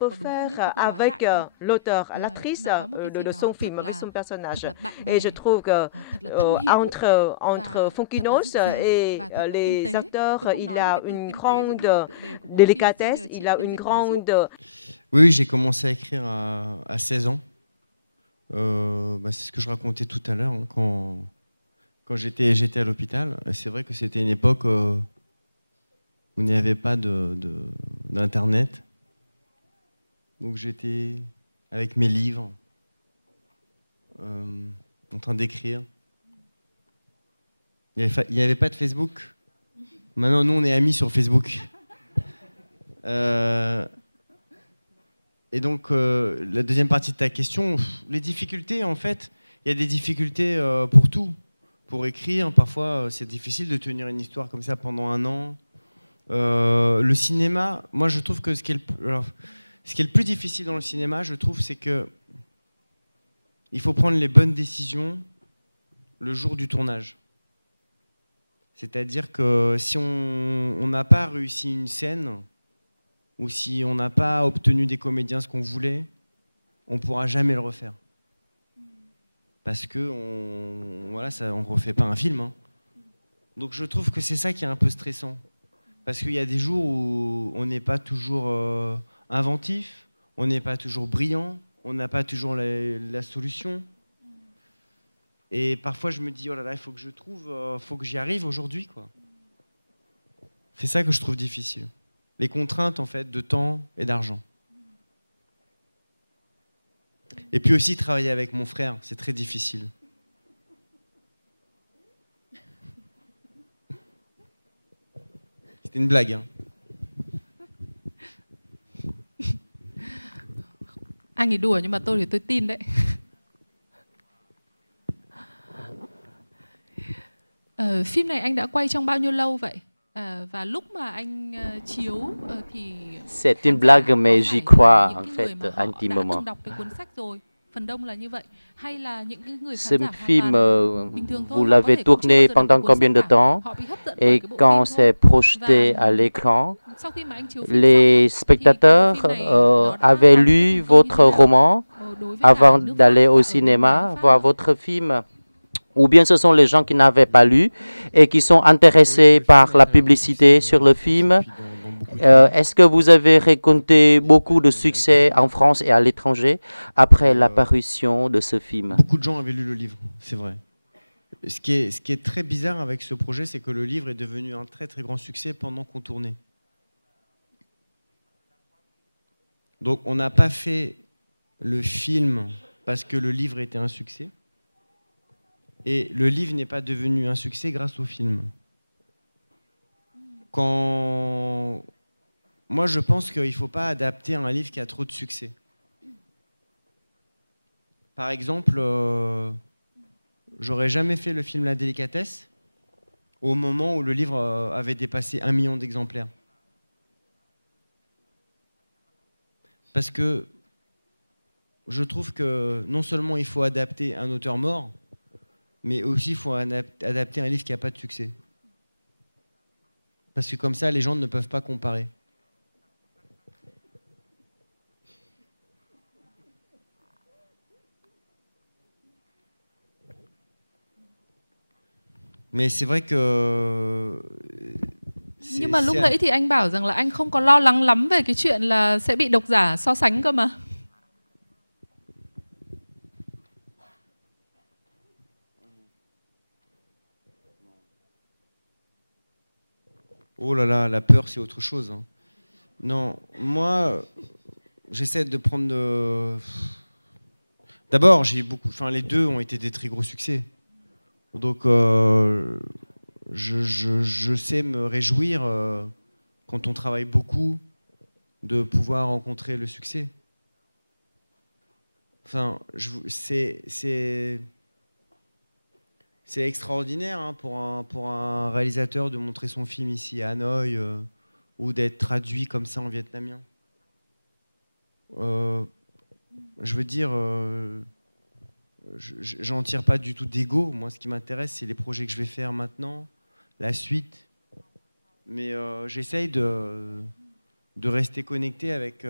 peut faire avec l'auteur, l'actrice de son film, avec son personnage? Et je trouve que entre Fonkinos et les acteurs, il y a une grande délicatesse, il a une grande... Oui, j'ai commencé à écrire à 16 ans. C'est ce que je racontais tout à l'heure, hein, quand j'étais à l'hôpital. C'est vrai que c'était une époque où il n'y avait pas d'Internet. Donc j'étais avec mes livres, en train d'écrire. Il n'y avait pas de Facebook. Maintenant, nous, on est amis sur Facebook. Et donc, la deuxième partie de ta question, les difficultés, en fait, il y a des difficultés pour tout. Pour écrire, parfois, c'est difficile de tenir une histoire comme ça pendant un an. Le cinéma, moi, je trouve que ce qui est le plus difficile dans le cinéma, je trouve, c'est que il faut prendre les bonnes décisions le jour du tournage. C'est-à-dire que si on n'a pas réussi une scène, ou si on n'a pas obtenu des comédiens ce qu'on voulait, on ne pourra jamais le refaire. Parce qu'on ne refait pas un film. Hein. Donc je trouve que c'est ça qui est un peu stressant. Parce qu'il y a des jours où on n'est pas toujours inventif, on n'est pas toujours brillant, on n'a pas toujours la solution. Et parfois, je me dis, oh là là, il faut que je trouve, faut que j'y arrive aujourd'hui, quoi. C'est ça que je trouve difficile. Les contraintes, en fait, de temps et d'argent. Et puis aussi, travailler avec mon frère, c'est très difficile. C'était une blague, hein. Anh ấy đùa nhưng mà tôi thì tôi tin đấy. Phim này anh đã quay trong bao nhiêu lâu vậy? Và lúc mà anh chiếu thì c'est une blague mais j'y crois en fait intimement. Đọc cái cuốn sách rồi, phần đông là như vậy. Hay là những cái người Ce film, vous l'avez tourné pendant combien de temps? Et quand c'est projeté à l'écran, les spectateurs avaient lu votre roman avant d'aller au cinéma voir votre film? Ou bien ce sont les gens qui n'avaient pas lu et qui sont intéressés par la publicité sur le film? Est-ce que vous avez rencontré beaucoup de succès en France et à l'étranger après l'apparition de ce film? Beaucoup de gens avaient lu le livre, c'est vrai. Ce qui est très bizarre avec ce projet, c'est que le livre est devenu un très très grand succès pendant qu'on tournait. Donc on n'a pas fait le film parce que le livre était un succès. Et le livre n'est pas devenu un succès grâce au film. Moi, je pense qu'il ne faut pas adapter un livre qui a trop de succès. Par exemple, j'aurais jamais fait le film La Délicatesse au moment où le livre avait dépassé 1 million d'exemplaires. Parce que je trouve que non seulement il faut adapter un auteur mort, mais aussi il faut adapter un livre qui n'a pas de succès. Parce que comme ça, les gens ne peuvent pas comparer. Mais c'est vrai que... Nhưng mà lúc nãy thì anh bảo rằng là anh không có lo lắng lắm về cái chuyện là sẽ bị độc giả so sánh cơ mà. Oh là là, la peur, c'est autre chose. Hein. Non, moi, j'essaie de prendre... D'abord, j'ai beaucoup... Enfin, les deux ont été des très gros succès. Donc, je sais me réjouir, quand on travaille beaucoup, de pouvoir rencontrer le succès. Enfin, c'est extraordinaire hein, pour un réalisateur de montrer son film ici à Hanoï ou d'être traduit comme ça en vietnamien. Je veux dire, j'en tire pas du tout d'ego. Moi, ce qui m'intéresse, c'est les projets que je vais faire maintenant, la suite. Mais j'essaye de rester connecté avec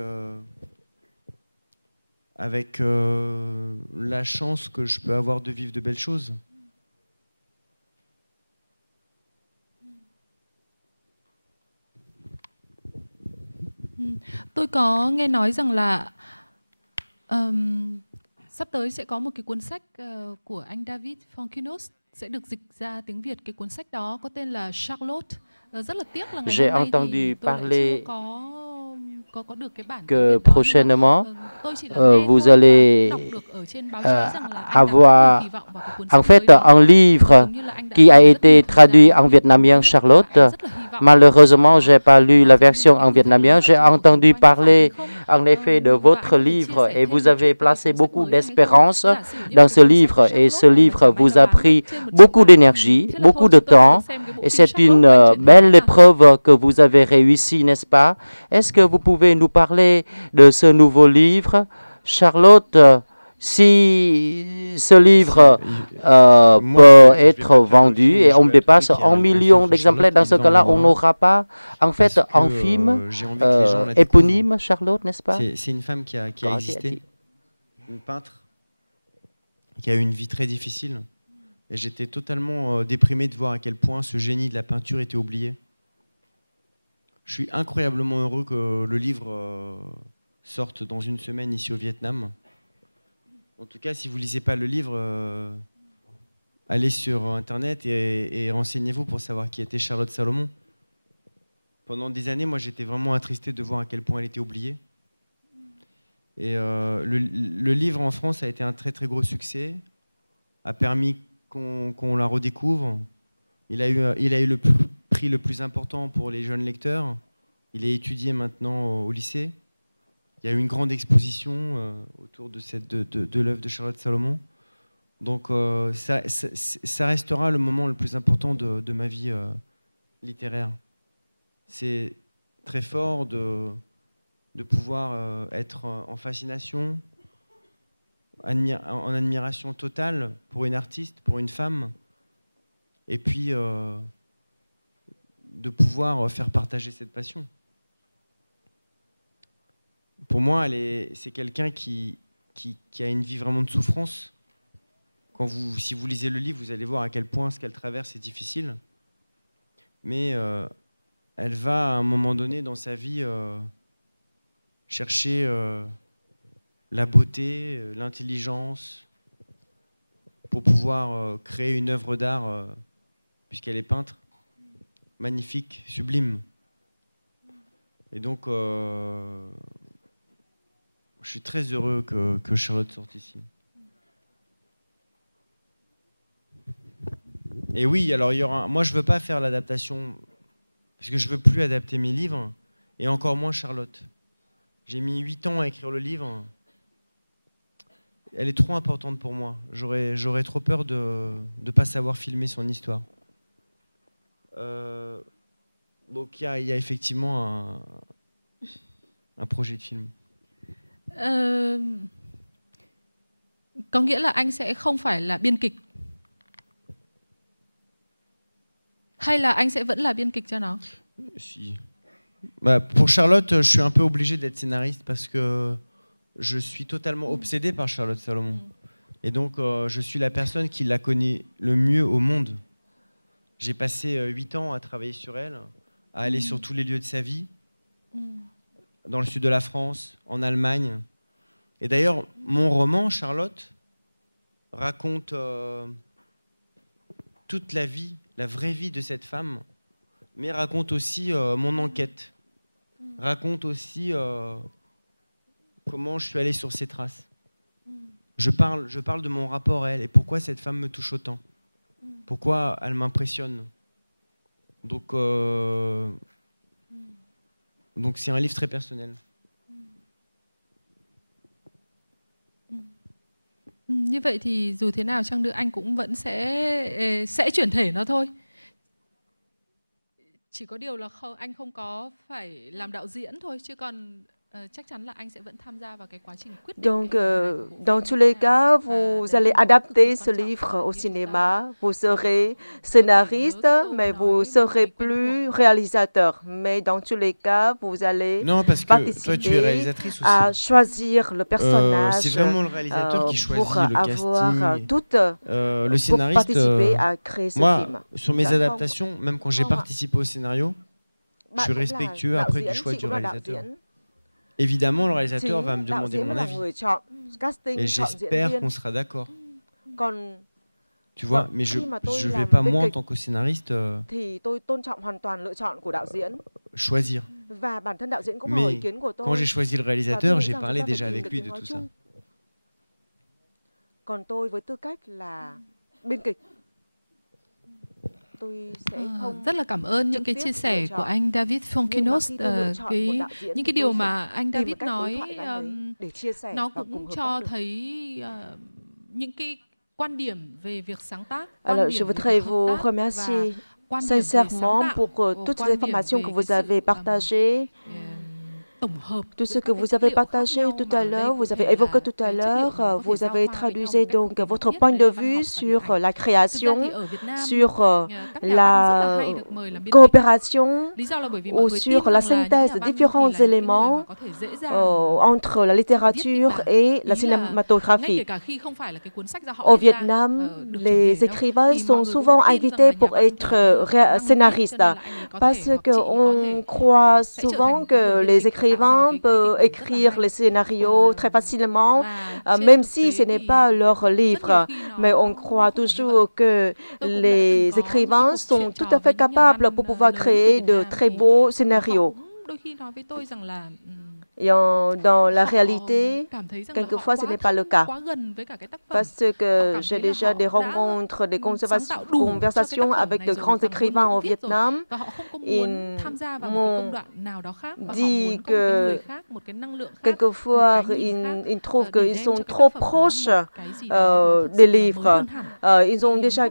la chance que je peux avoir de vivre de belles choses. Tôi có nghe nói rằng là sắp tới sẽ có một cái cuốn sách của anh David Fonkinos sẽ được dịch ra tiếng Việt. Cái cuốn sách đó có tên là Charlotte. Rất là tiếc là ngày hôm nay thì tôi lại chưa có que prochainement, vous allez avoir en fait un livre qui a été traduit en vietnamien, Charlotte. Malheureusement, je n'ai pas lu la version en vietnamien. J'ai entendu parler en effet de votre livre et vous avez placé beaucoup d'espérance dans ce livre. Et ce livre vous a pris beaucoup d'énergie, beaucoup de temps. Et c'est une belle épreuve que vous avez réussi, n'est-ce pas? Est-ce que vous pouvez nous parler de ce nouveau livre? Charlotte, si ce livre peut être vendu et on dépasse 1 million d'exemplaires, dans ce cas-là, on n'aura pas en fait un film éponyme, Charlotte, n'est-ce pas? C'est une femme qui a existé, une peintre, qui a eu une vie très difficile. Et j'étais totalement déprimé de voir à quel point ce génie de la peinture était oublié. Je suis incroyablement heureux que le livre sorte dans une semaine ici au Vietnam. En tout cas, si vous ne lisez pas le livre, allez sur Internet et renseignez-vous pour savoir qui était Charlotte Salomon. Pendant des années, moi, j'étais vraiment attristé de voir à quel point elle était oubliée. Et le livre en France a été un très, très gros succès, a permis qu'on la redécouvre. Il a eu le prix le plus important pour les jeunes lecteurs. Il est étudié maintenant au lycée. Il y a eu une grande exposition autour de l'œuvre de Charlotte Salomon. Donc ça restera le moment le plus important de ma vie littéraire. C'est très fort de pouvoir être en fascination, en admiration totale pour une artiste, pour une femme, et puis de pouvoir faire partager cette passion. Pour moi, c'est quelqu'un qui a une vie vraiment de souffrance. Si vous lisez le livre, vous allez voir à quel point ce qu'elle traverse est difficile. Mais elle va, à un moment donné dans sa vie, chercher la beauté, l'intelligence, pour pouvoir créer une œuvre d'art, puisqu'elle est peintre, magnifique, sublime. Et donc, je suis très heureux que Charlotte sorte ici. Et oui, alors moi je ne veux pas faire l'adaptation, parce que je ne veux plus adapter mes livres, et encore moins Charlotte. J'ai mis 8 ans à écrire le livre. Elle est trop importante pour moi. J'aurais trop peur de ne pas savoir filmer son histoire. Donc il y a effectivement un projet de film. Có nghĩa là anh sẽ không phải là biên kịch, hay là anh sẽ vẫn là biên kịch cho nó? Si. Pour Charlotte, je suis un peu obligé d'être scénariste parce que je suis totalement obsédé par Charlotte Salomon. Et donc, je suis la personne qui la connaît le mieux au monde. J'ai passé 8 ans à travailler sur elle, à aller sur tous les lieux de sa vie, dans le sud de la France, en Allemagne. Et d'ailleurs, mon roman, Charlotte, raconte toute la vie, la vraie vie de cette femme, mais raconte aussi mon enquête, raconte aussi comment je suis allé sur ses traces. Je parle de mon rapport à elle et pourquoi cette femme me touche autant, pourquoi elle m'impressionne. Donc c'est un livre très personnel. Như vậy thì dù thế nào chăng nữa anh cũng vẫn sẽ chuyển thể nó thôi. Chỉ có điều là anh không có phải làm đạo diễn thôi, chứ còn chắc chắn là anh sẽ vẫn tham gia vào cái quá trình quyết định. Donc, dans tous les cas, vous allez adapter ce livre au cinéma. Vous serez scénariste, mais vous serez plus réalisateur. Mais dans tous les cas, vous allez participer à choisir le personnage. C'est vraiment le réalisateur qui choisit le casting. Le scénariste, pour participer à créer ce film. Sur mes adaptations, même quand j'ai participé au scénario, je suis respectueux après du choix du réalisateur. Évidemment, le réalisateur va me demander mon avis. Et j'espère qu'on sera d'accord. Tu vois, mais je ne vais pas, moi, en tant que scénariste, choisir. Mais quand j'ai choisi le réalisateur, j'ai parlé déjà avec lui de tout ça. Rất là cảm ơn những cái chia sẻ của anh David Fonkinos. Những cái điều mà anh David nói nó cũng cho thấy những cái quan điểm về việc sáng tác. Alors, je voudrais vous remercier sincèrement pour toutes les informations que vous avez partagées. Tout ce que vous avez partagé tout à l'heure, vous avez évoqué tout à l'heure, vous avez traduit donc votre point de vue sur la création, sur la coopération ou sur la synthèse de différents éléments entre la littérature et la cinématographie. Au Vietnam, les écrivains sont souvent invités pour être scénaristes parce qu'on croit souvent que les écrivains peuvent écrire les scénarios très facilement, même si ce n'est pas leur livre. Mais on croit toujours que les écrivains sont tout à fait capables pour pouvoir créer de très beaux scénarios. Et dans la réalité, quelquefois, ce n'est pas le cas. Parce que j'ai déjà des rencontres, des conversations avec de grands écrivains au Vietnam. Ils m'ont dit que quelquefois, ils trouvent qu'ils sont trop proches des livres. Ils ont déjà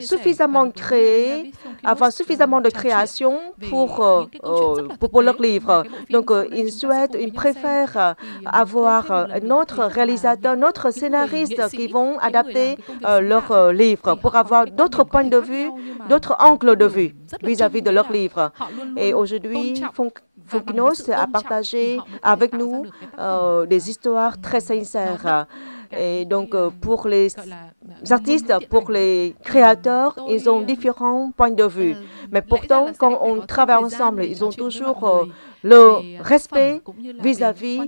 suffisamment créé, avoir suffisamment de création pour leurs livres. Donc, ils souhaitent, ils préfèrent avoir un autre réalisateur, notre scénariste qui vont adapter leurs livres pour avoir d'autres points de vue, d'autres angles de vue vis-à-vis de leurs livres. Et aujourd'hui, Fonkinos a partagé avec nous des histoires très sincères. Et donc, pour les artistes, pour les créateurs, ils ont différents points de vue. Mais pourtant, quand on travaille ensemble, ils ont toujours le respect vis-à-vis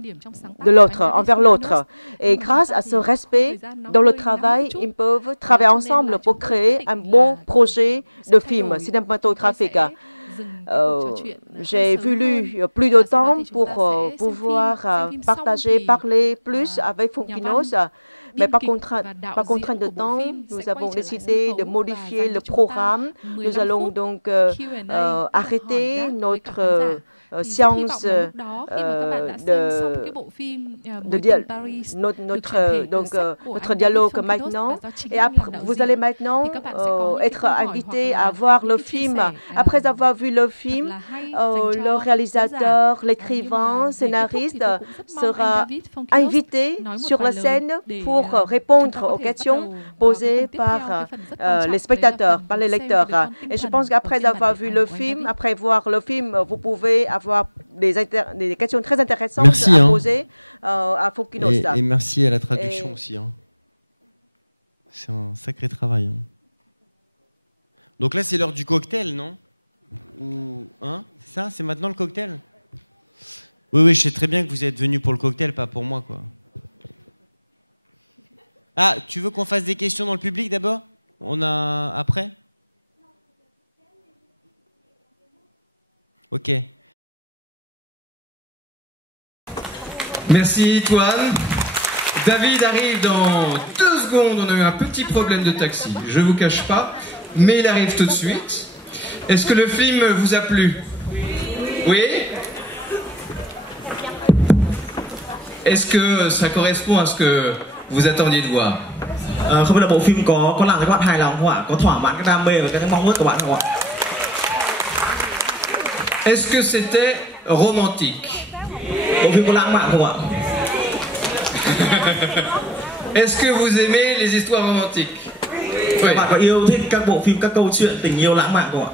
de l'autre, envers l'autre. Et grâce à ce respect, dans le travail, ils peuvent travailler ensemble pour créer un bon projet de film cinématographique. J'ai voulu plus de temps pour pouvoir partager, parler plus avec Fonkinos. Mais par contrainte de temps, nous avons décidé de modifier le programme. Nous allons donc arrêter notre séance notre dialogue maintenant. Et après, vous allez maintenant être invité à voir le film. Après avoir vu le film, le réalisateur, l'écrivain, scénariste sera invité sur la scène pour répondre aux questions posées par les spectateurs, par les lecteurs. Et je pense qu'après avoir vu le film, après voir le film, vous pouvez avoir des questions très intéressantes à poser à Fonkinos. Et merci à la traduction aussi. C'est un sacré travail. Donc là, c'est l'heure du cocktail, non? Ou c'est ça? C'est maintenant le cocktail? Oui, je sais très bien que vous êtes venus pour le cocktail, pas pour moi, quoi. Ah, tu veux qu'on fasse des questions dans le public d'abord? On a après? Ok. Merci Toine. David arrive dans 2 secondes. On a eu un petit problème de taxi, je ne vous cache pas, mais il arrive tout de suite. Est-ce que le film vous a plu? Oui? Est-ce que ça correspond à ce que vous attendiez de voir? Không biết là bộ phim có làm cho các bạn hài lòng không ạ? Có thỏa mãn cái đam mê và cái mong ước của bạn không ạ? Est-ce que c'était romantique? Bộ phim có lãng mạn không ạ? Est-ce que vous aimez les histoires romantiques? Các bạn có yêu thích các bộ phim, các câu chuyện tình yêu lãng mạn không ạ?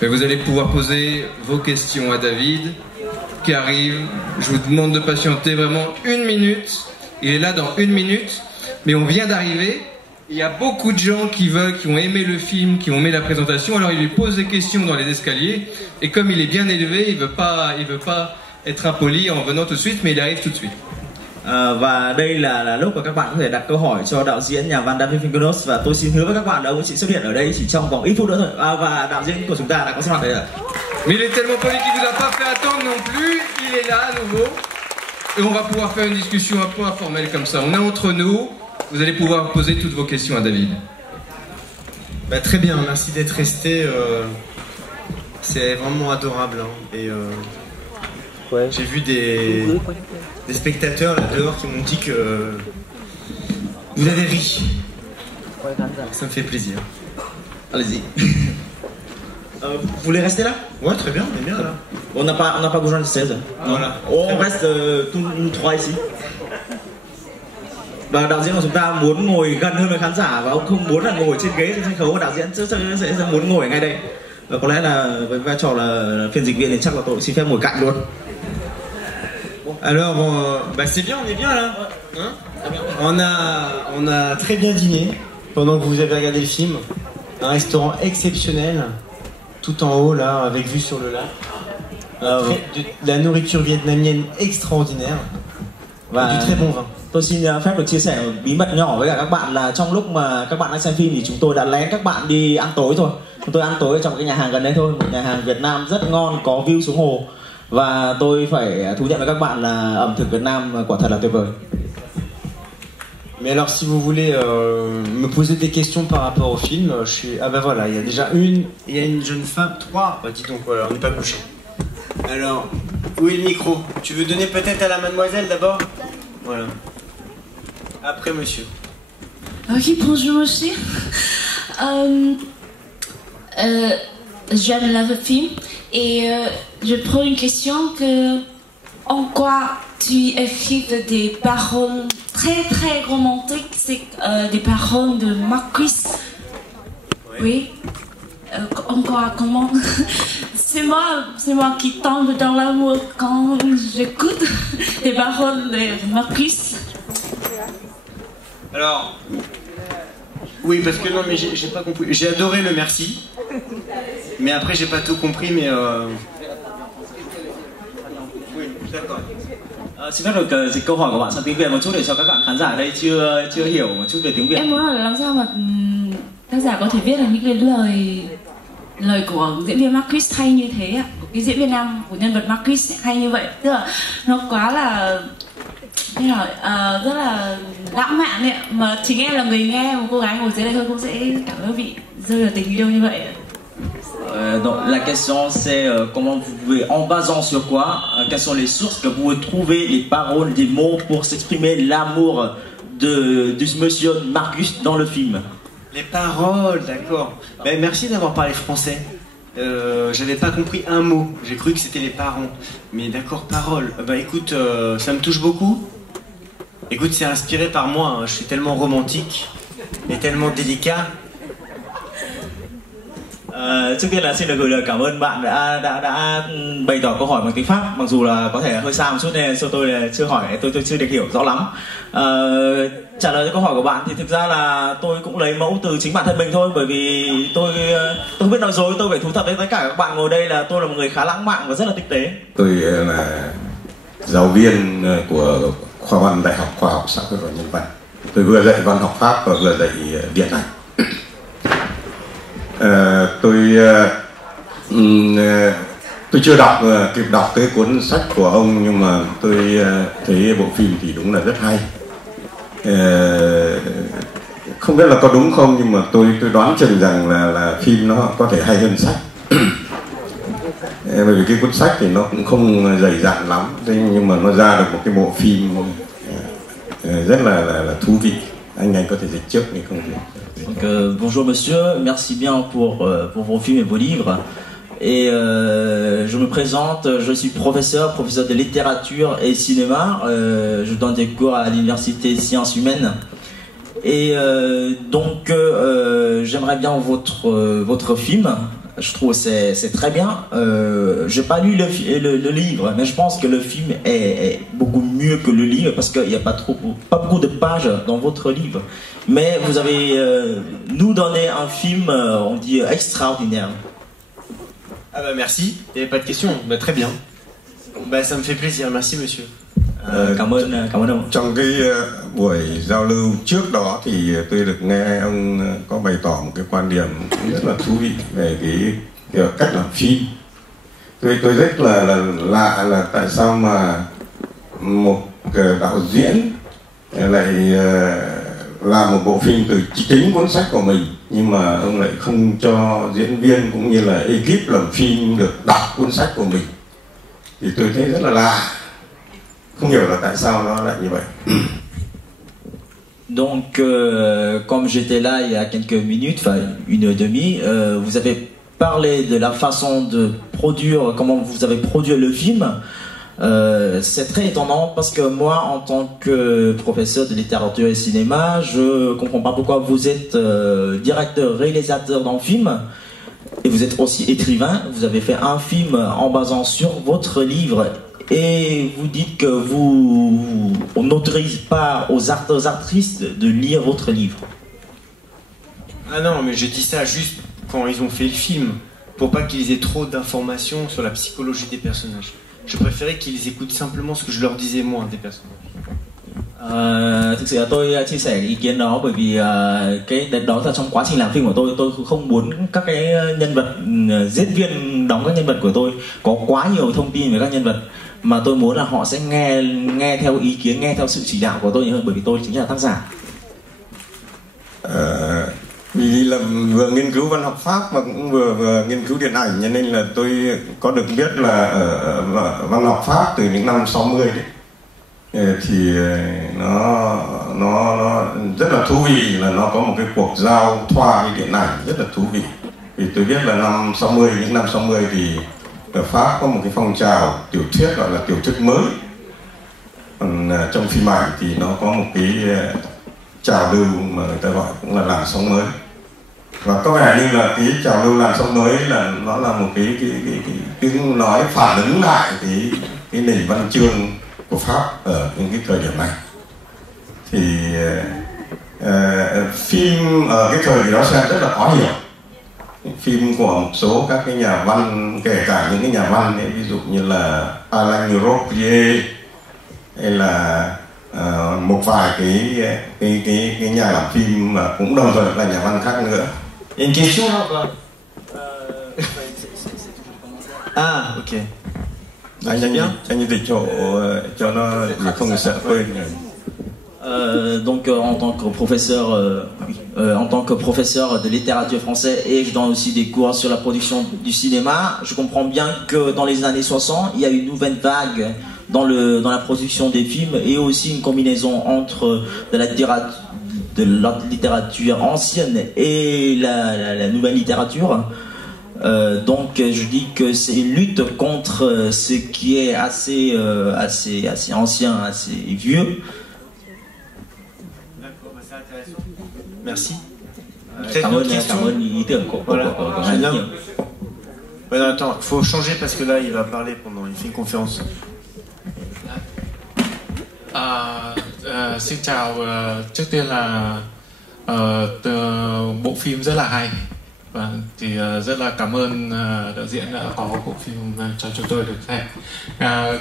Mais vous allez pouvoir poser vos questions à David qui arrive. Je vous demande de patienter vraiment 1 minute. Il est là dans 1 minute, mais on vient d'arriver. Il y a beaucoup de gens qui ont aimé le film, qui ont aimé la présentation, alors il lui pose des questions dans les escaliers, et comme il est bien élevé, il veut pas être impoli en venant tout de suite, mais il arrive tout de suite. Và đây là lúc mà các bạn có thể đặt câu hỏi cho đạo diễn nhà văn David Fonkinos, và tôi xin hứa với các bạn là ông sẽ xuất hiện ở đây chỉ trong vòng ít phút nữa thôi. Và đạo diễn của chúng ta đã có sẵn sàng đấy rồi. Mais il est tellement poli qu'il vous a pas fait attendre non plus. Il est là à nouveau. Et on va pouvoir faire une discussion un peu informelle comme ça. On est entre nous. Vous allez pouvoir poser toutes vos questions à David. Bah, très bien, merci d'être resté. C'est vraiment adorable. Hein. Et ouais. J'ai vu des spectateurs là dehors qui m'ont dit que vous avez ri. Ça me fait plaisir. Allez-y. Vous voulez rester là? Ouais, très bien, on est bien là. On n'a pas besoin de 16. Voilà. On reste tous nous trois ici. Và đạo diễn của chúng ta muốn ngồi gần hơn với khán giả và ông không muốn là ngồi trên ghế trên sân khấu, và đạo diễn sẽ muốn ngồi ngay đây. Và có lẽ là với vai trò là phiên dịch viên thì chắc là tôi xin phép ngồi cạnh luôn. Alors, bah c'est bien, on est bien là. Hein? On a très bien dîné pendant que vous avez regardé le film. Un restaurant exceptionnel, tout en haut là, avec vue sur le lac. De la nourriture vietnamienne extraordinaire. Và du très bon vin. Tôi xin phép được chia sẻ bí mật nhỏ với cả các bạn là trong lúc mà các bạn đang xem phim thì chúng tôi đã lén các bạn đi ăn tối rồi. Chúng tôi ăn tối ở trong một cái nhà hàng gần đây thôi, một nhà hàng Việt Nam rất ngon, có view xuống hồ. Và tôi phải thú nhận với các bạn là ẩm thực Việt Nam quả thật là tuyệt vời. Mais alors si vous voulez me poser des questions par rapport au film, je suis... Ah bah voilà, il y a déjà il y a une jeune femme, 3, bah dis donc voilà, on n'est pas couché. Alors, où est le micro? Tu veux donner peut-être à la mademoiselle d'abord? Voilà. Après monsieur. Oui, bonjour monsieur. J'aime le film et je prends une question que en quoi tu écris des paroles très très romantiques, c'est des paroles de Marquis. Oui. En quoi, comment? C'est moi qui tombe dans l'amour quand j'écoute des paroles de Marquis. Alors, oui, parce que non, mais j'ai pas compris. J'ai adoré le merci, mais après j'ai pas tout compris, mais oui, d'accord. Xin phép được dịch câu hỏi của bạn sang tiếng Việt một chút để cho các bạn khán giả ở đây chưa hiểu một chút về tiếng Việt. Em muốn hỏi là làm sao mà tác giả có thể viết được những cái lời của diễn viên Marquis hay như thế ạ, cái diễn viên nam của nhân vật Marquis hay như vậy, tức là nó quá là thế là rất là lãng mạn ấy, mà chính em là người nghe, một cô gái ngồi dưới đây thôi cũng sẽ cảm thấy bị rơi vào tình yêu như vậy. Donc, la question c'est comment vous pouvez, en basant sur quoi, quelles sont les sources que vous pouvez trouver les paroles, des mots pour s'exprimer l'amour du monsieur Marcus dans le film. Les paroles, d'accord. Ben, merci d'avoir parlé français. J'avais pas compris un mot, j'ai cru que c'était les parents. Mais d'accord, paroles. Bah écoute, ça me touche beaucoup. Écoute, c'est inspiré par moi, hein. Je suis tellement romantique et tellement délicat. Trước tiên là xin được gửi lời cảm ơn bạn đã bày tỏ câu hỏi bằng tiếng Pháp, mặc dù là có thể hơi xa một chút nên tôi chưa hỏi, tôi chưa được hiểu rõ lắm. Trả lời cho câu hỏi của bạn thì thực ra là tôi cũng lấy mẫu từ chính bản thân mình thôi, bởi vì tôi không biết nói dối, tôi phải thú thật với tất cả các bạn ngồi đây là tôi là một người khá lãng mạn và rất là tinh tế. Tôi là giáo viên của khoa văn Đại học Khoa học Xã hội và Nhân văn. Tôi vừa dạy văn học Pháp và vừa dạy điện ảnh. Tôi chưa kịp đọc cái cuốn sách của ông, nhưng mà tôi thấy bộ phim thì đúng là rất hay. Không biết là có đúng không, nhưng mà tôi đoán chừng rằng là phim nó có thể hay hơn sách. Bởi vì cái cuốn sách thì nó cũng không dày dặn lắm, nhưng mà nó ra được một cái bộ phim rất là thú vị. Anh có thể dịch trước nhưng không được. Donc, bonjour monsieur, merci bien pour vos films et vos livres. Et je me présente, je suis professeur de littérature et cinéma. Je donne des cours à l'université Sciences Humaines. Et donc j'aimerais bien votre film. Je trouve que c'est très bien. J'ai pas lu le livre, mais je pense que le film est beaucoup mieux que le livre parce qu'il n'y a pas beaucoup de pages dans votre livre. Mais vous avez nous donné un film, on dit extraordinaire. Ah bah merci, il n'y avait pas de question, bah très bien. Bah ça me fait plaisir, merci monsieur. Cảm ơn ông. Trong cái buổi giao lưu trước đó thì tôi được nghe ông có bày tỏ một cái quan điểm rất là thú vị về cái cách làm phim. tôi rất là lạ là tại sao mà một đạo diễn lại làm một bộ phim từ chính cuốn sách của mình, nhưng mà ông lại không cho diễn viên cũng như là ekip làm phim được đọc cuốn sách của mình. Thì tôi thấy rất là lạ, không hiểu là tại sao nó lại như vậy. Donc, comme j'étais là il y a quelques minutes, enfin une heure et demie, vous avez parlé de la façon de produire, comment vous avez produit le film. C'est très étonnant parce que moi, en tant que professeur de littérature et cinéma, je comprends pas pourquoi vous êtes directeur, réalisateur d'un film et vous êtes aussi écrivain. Vous avez fait un film en basant sur votre livre et vous dites que on n'autorise pas aux actrices de lire votre livre. Ah non, mais j'ai dit ça juste quand ils ont fait le film, pour pas qu'ils aient trop d'informations sur la psychologie des personnages. Je préférais qu'ils écoutent simplement ce que je leur disais moi des personnages. Thực sự là tôi chia sẻ ý kiến đó bởi vì cái đó là trong quá trình làm phim của tôi không muốn các cái nhân vật diễn viên đóng các nhân vật của tôi có quá nhiều thông tin về các nhân vật, mà tôi muốn là họ sẽ nghe theo ý kiến, nghe theo sự chỉ đạo của tôi nhiều hơn, bởi vì tôi chính là tác giả. Vì là vừa nghiên cứu văn học Pháp và cũng vừa nghiên cứu điện ảnh, cho nên là tôi có được biết là ở văn học Pháp từ những năm 60 đấy thì nó rất là thú vị, là nó có một cái cuộc giao thoa với điện ảnh rất là thú vị. Vì tôi biết là những năm 60 thì ở Pháp có một cái phong trào tiểu thuyết gọi là tiểu thuyết mới. Còn trong phim ảnh thì nó có một cái trào lưu mà người ta gọi cũng là làn sóng mới. Và có vẻ như là cái trào lưu làn sóng mới là nó là một cái tiếng nói phản ứng lại cái nền văn chương của Pháp ở những cái thời điểm này. Thì phim ở cái thời kỳ đó xem rất là khó hiểu. Phim của một số các cái nhà văn, kể cả những cái nhà văn ấy, ví dụ như là Alain Robbe hay là một vài cái nhà làm phim mà cũng đồng thời là nhà văn khác nữa. Une question là ok. Anh dịch cho nó không sợ quên. Donc en tant que professeur de littérature française, et je donne aussi des cours sur la production du cinéma, je comprends bien que dans les années 60, il y a une nouvelle vague dans la production des films et aussi une combinaison entre de la littérature ancienne et la nouvelle littérature. Donc je dis que c'est une lutte contre ce qui est assez ancien, assez vieux. Merci. Peut-être une question. Voilà. Ouais, non, attends, faut changer parce que là il va parler il fait une conférence. Xin chào, trước tiên là bộ phim rất là hay. Thì rất là cảm ơn đạo diễn đã có bộ phim cho chúng tôi được xem.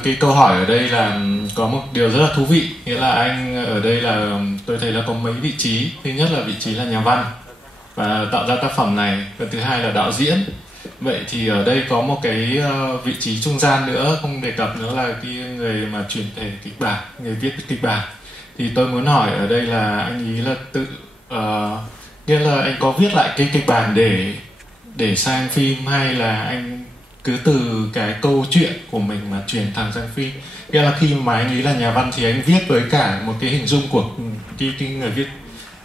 Cái câu hỏi ở đây là có một điều rất là thú vị, nghĩa là anh ở đây là tôi thấy là có mấy vị trí. Thứ nhất là vị trí là nhà văn và tạo ra tác phẩm này, và thứ hai là đạo diễn. Vậy thì ở đây có một cái vị trí trung gian nữa không đề cập nữa là cái người mà chuyển thể kịch bản, người viết kịch bản. Thì tôi muốn hỏi ở đây là anh ý là tự nghĩa là anh có viết lại cái kịch bản để sang phim, hay là anh cứ từ cái câu chuyện của mình mà chuyển thẳng sang phim? Nghĩa là khi mà anh ấy là nhà văn thì anh viết với cả một cái hình dung của cái người viết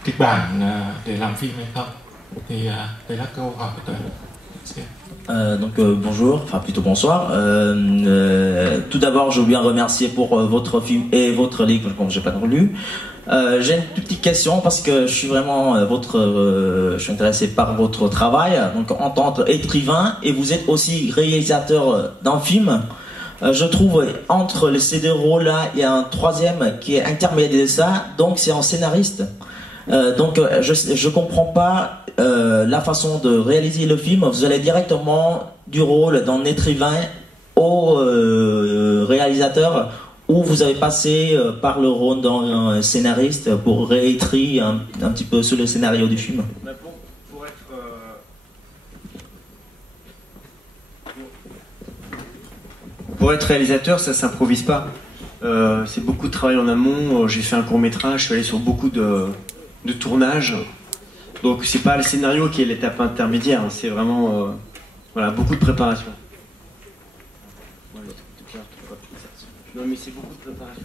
kịch bản để làm phim hay không? Thì đấy là câu hỏi của tôi. Donc bonjour, enfin plutôt bonsoir. Tout d'abord, je veux bien remercier pour votre film et votre livre, comme j'ai pas lu. J'ai une petite question parce que je suis vraiment je suis intéressé par votre travail. Donc en tant qu'écrivain, et vous êtes aussi réalisateur d'un film. Je trouve entre ces deux rôles-là, il y a un troisième qui est intermédiaire de ça. Donc c'est un scénariste. Donc je comprends pas la façon de réaliser le film. Vous allez directement du rôle d'un écrivain au réalisateur, ou vous avez passé par le rôle d'un scénariste pour réécrire un petit peu sur le scénario du film. Pour être réalisateur, ça s'improvise pas. C'est beaucoup de travail en amont. J'ai fait un court-métrage, je suis allé sur beaucoup de tournages. Donc c'est pas le scénario qui est l'étape intermédiaire, hein. C'est vraiment voilà, beaucoup de préparation. Non mais c'est beaucoup de préparation.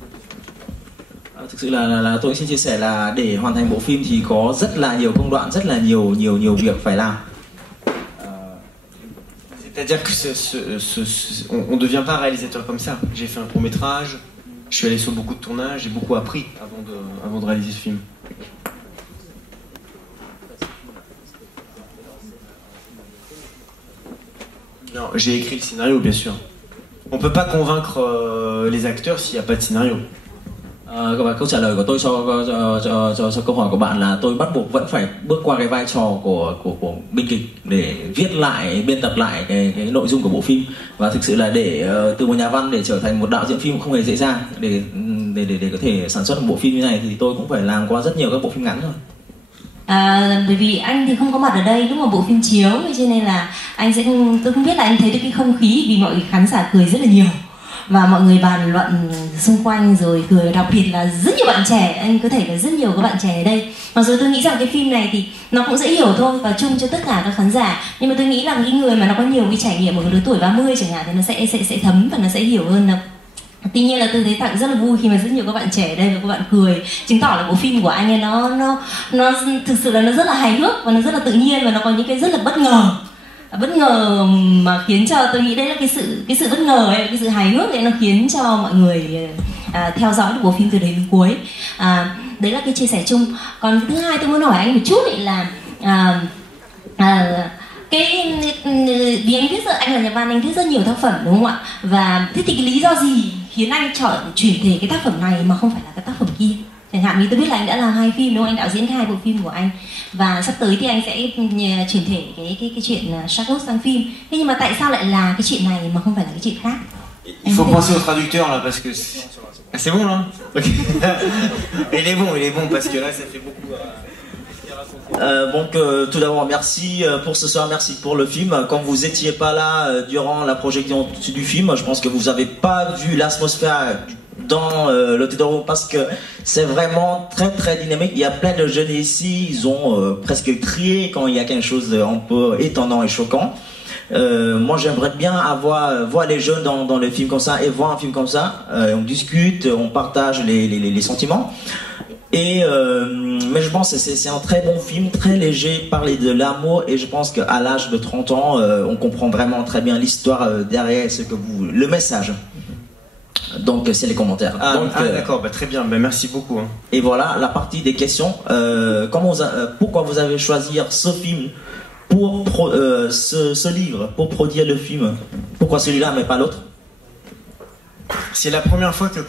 Thực sự là tôi xin chia sẻ là để hoàn thành bộ phim thì có rất là nhiều công đoạn, rất là nhiều việc phải làm. C'est-à-dire que on ne devient pas réalisateur comme ça. J'ai fait un court-métrage, je suis allé sur beaucoup de tournages, j'ai beaucoup appris avant de réaliser ce film. Non, j'ai écrit le scénario, bien sûr. On ne peut pas convaincre les acteurs s'il n'y a pas de scénario. Và câu trả lời của tôi cho câu hỏi của bạn là tôi bắt buộc vẫn phải bước qua cái vai trò của biên kịch để viết lại, biên tập lại cái nội dung của bộ phim. Và thực sự là để từ một nhà văn để trở thành một đạo diễn phim không hề dễ dàng. Để có thể sản xuất một bộ phim như này thì tôi cũng phải làm qua rất nhiều các bộ phim ngắn rồi. Bởi vì anh thì không có mặt ở đây lúc mà bộ phim chiếu, cho nên là tôi không biết là anh thấy được cái không khí, vì mọi khán giả cười rất là nhiều và mọi người bàn luận xung quanh rồi cười, đặc biệt là rất nhiều bạn trẻ. Anh có thể là rất nhiều các bạn trẻ ở đây, mặc dù tôi nghĩ rằng cái phim này thì nó cũng dễ hiểu thôi và chung cho tất cả các khán giả, nhưng mà tôi nghĩ là cái người mà nó có nhiều cái trải nghiệm ở lứa tuổi 30 chẳng hạn thì nó sẽ thấm và nó sẽ hiểu hơn. Tuy nhiên là tôi thấy Tặng rất là vui khi mà rất nhiều các bạn trẻ ở đây và các bạn cười, chứng tỏ là bộ phim của anh ấy nó thực sự là nó rất là hài hước và nó rất là tự nhiên và nó có những cái rất là bất ngờ mà khiến cho tôi nghĩ đấy là cái sự bất ngờ ấy, cái sự hài hước ấy, nó khiến cho mọi người theo dõi được bộ phim từ đến cuối. Đấy là cái chia sẻ chung. Còn thứ hai tôi muốn hỏi anh một chút ấy là vì anh viết, anh là nhà văn, anh viết rất nhiều tác phẩm đúng không ạ? Và thế thì cái lý do gì khiến anh chọn chuyển thể cái tác phẩm này mà không phải là cái tác phẩm kia? Chẳng hạn như tôi biết là anh đã làm 2 phim đúng không? Anh đạo diễn 2 bộ phim của anh và sắp tới thì anh sẽ chuyển thể cái chuyện Charlotte sang phim. Thế nhưng mà tại sao lại là cái chuyện này mà không phải là cái chuyện khác? Il faut penser au traducteur là parce que c'est bon là. Il est bon parce que là ça fait beaucoup. Donc tout d'abord merci pour ce soir, merci pour le film. Quand vous étiez pas là durant la projection du film, je pense que vous avez pas vu l'atmosphère dans le Tedoro parce que c'est vraiment très très dynamique. Il y a plein de jeunes ici, ils ont presque crié quand il y a quelque chose un peu étonnant et choquant. Moi j'aimerais bien voir les jeunes dans les films comme ça et voir un film comme ça. On discute, on partage les sentiments. Mais je pense que c'est un très bon film, très léger, parler de l'amour, et je pense qu'à l'âge de 30 ans, on comprend vraiment très bien l'histoire derrière le message. Donc c'est les commentaires. D'accord, très bien, merci beaucoup. Hein. Et voilà la partie des questions. Pourquoi vous avez choisi ce film pour ce livre, pour produire le film? Pourquoi celui-là mais pas l'autre? C'est la première fois que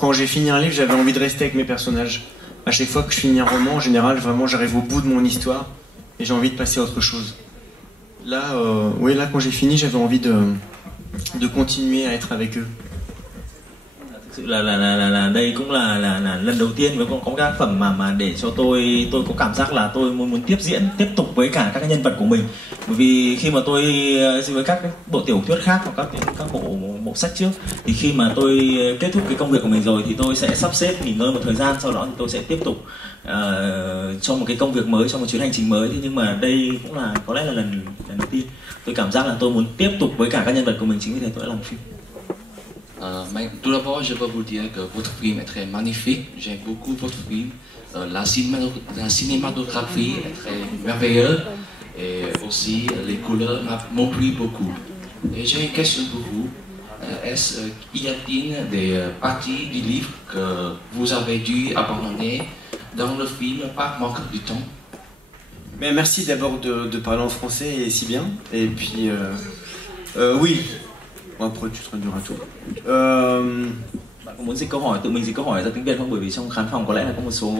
quand j'ai fini un livre, j'avais envie de rester avec mes personnages. À chaque fois que je finis un roman, en général, vraiment, j'arrive au bout de mon histoire et j'ai envie de passer à autre chose. Là, là, quand j'ai fini, j'avais envie de continuer à être avec eux. Đây cũng là lần đầu tiên với có cái tác phẩm mà để cho tôi có cảm giác là tôi muốn tiếp tục với cả các nhân vật của mình, bởi vì khi mà tôi với các bộ tiểu thuyết khác hoặc các bộ sách trước thì khi mà tôi kết thúc cái công việc của mình rồi thì tôi sẽ sắp xếp nghỉ ngơi một thời gian, sau đó thì tôi sẽ tiếp tục cho một cái công việc mới, cho một chuyến hành trình mới. Thế nhưng mà đây cũng là có lẽ là lần đầu tiên tôi cảm giác là tôi muốn tiếp tục với cả các nhân vật của mình, chính vì thế tôi đã làm phim. Tout d'abord, je peux vous dire que votre film est très magnifique. J'aime beaucoup votre film. La cinématographie est très merveilleuse et aussi les couleurs m'ont plu beaucoup. Et j'ai une question pour vous. Y a-t-il des parties du livre que vous avez dû abandonner dans le film par manque de temps? Mais merci d'abord de parler en français et si bien. Et puis, oui. Après tu traduiras tout. Bạn có muốn dịch câu hỏi, tự mình dịch câu hỏi ra tiếng Việt không? Bởi vì trong khán phòng có lẽ là có một số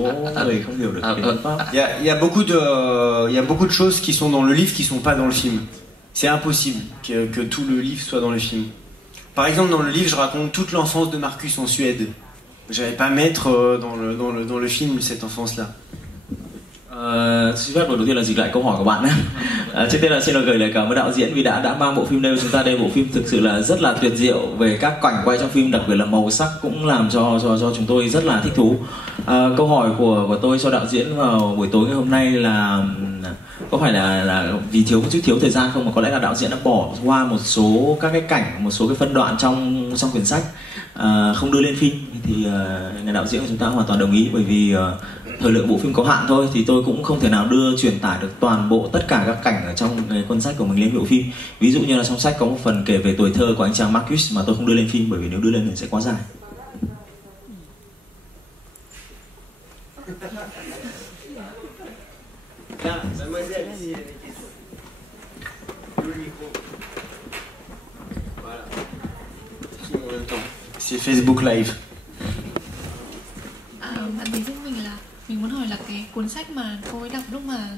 người không hiểu được tiếng Pháp. Il y a beaucoup de choses qui sont dans le livre qui sont pas dans le film. C'est impossible que tout le livre soit dans le film. Par exemple, dans le livre, je raconte toute l'enfance de Marcus en Suède. J'allais pas mettre dans le film cette enfance-là. Xin phép đầu tiên là dịch lại câu hỏi của bạn. Trước tiên là xin được gửi lời cảm ơn đạo diễn vì đã mang bộ phim đây của chúng ta. Đây bộ phim thực sự là rất là tuyệt diệu về các cảnh quay trong phim, đặc biệt là màu sắc cũng làm cho chúng tôi rất là thích thú. Câu hỏi của tôi cho đạo diễn vào buổi tối ngày hôm nay là có phải là vì một chút thiếu thời gian không, mà có lẽ là đạo diễn đã bỏ qua một số các cái cảnh, một số cái phân đoạn trong quyển sách không đưa lên phim, thì nhà đạo diễn của chúng ta hoàn toàn đồng ý, bởi vì thời lượng bộ phim có hạn thôi, thì tôi cũng không thể nào truyền tải được toàn bộ tất cả các cảnh ở trong cuốn sách của mình lên bộ phim. Ví dụ như là trong sách có một phần kể về tuổi thơ của anh chàng Marcus mà tôi không đưa lên phim, bởi vì nếu đưa lên thì sẽ quá dài. C'est Facebook Live. Bạn thấy giúp mình là mình muốn hỏi là cái cuốn sách mà cô ấy đọc lúc mà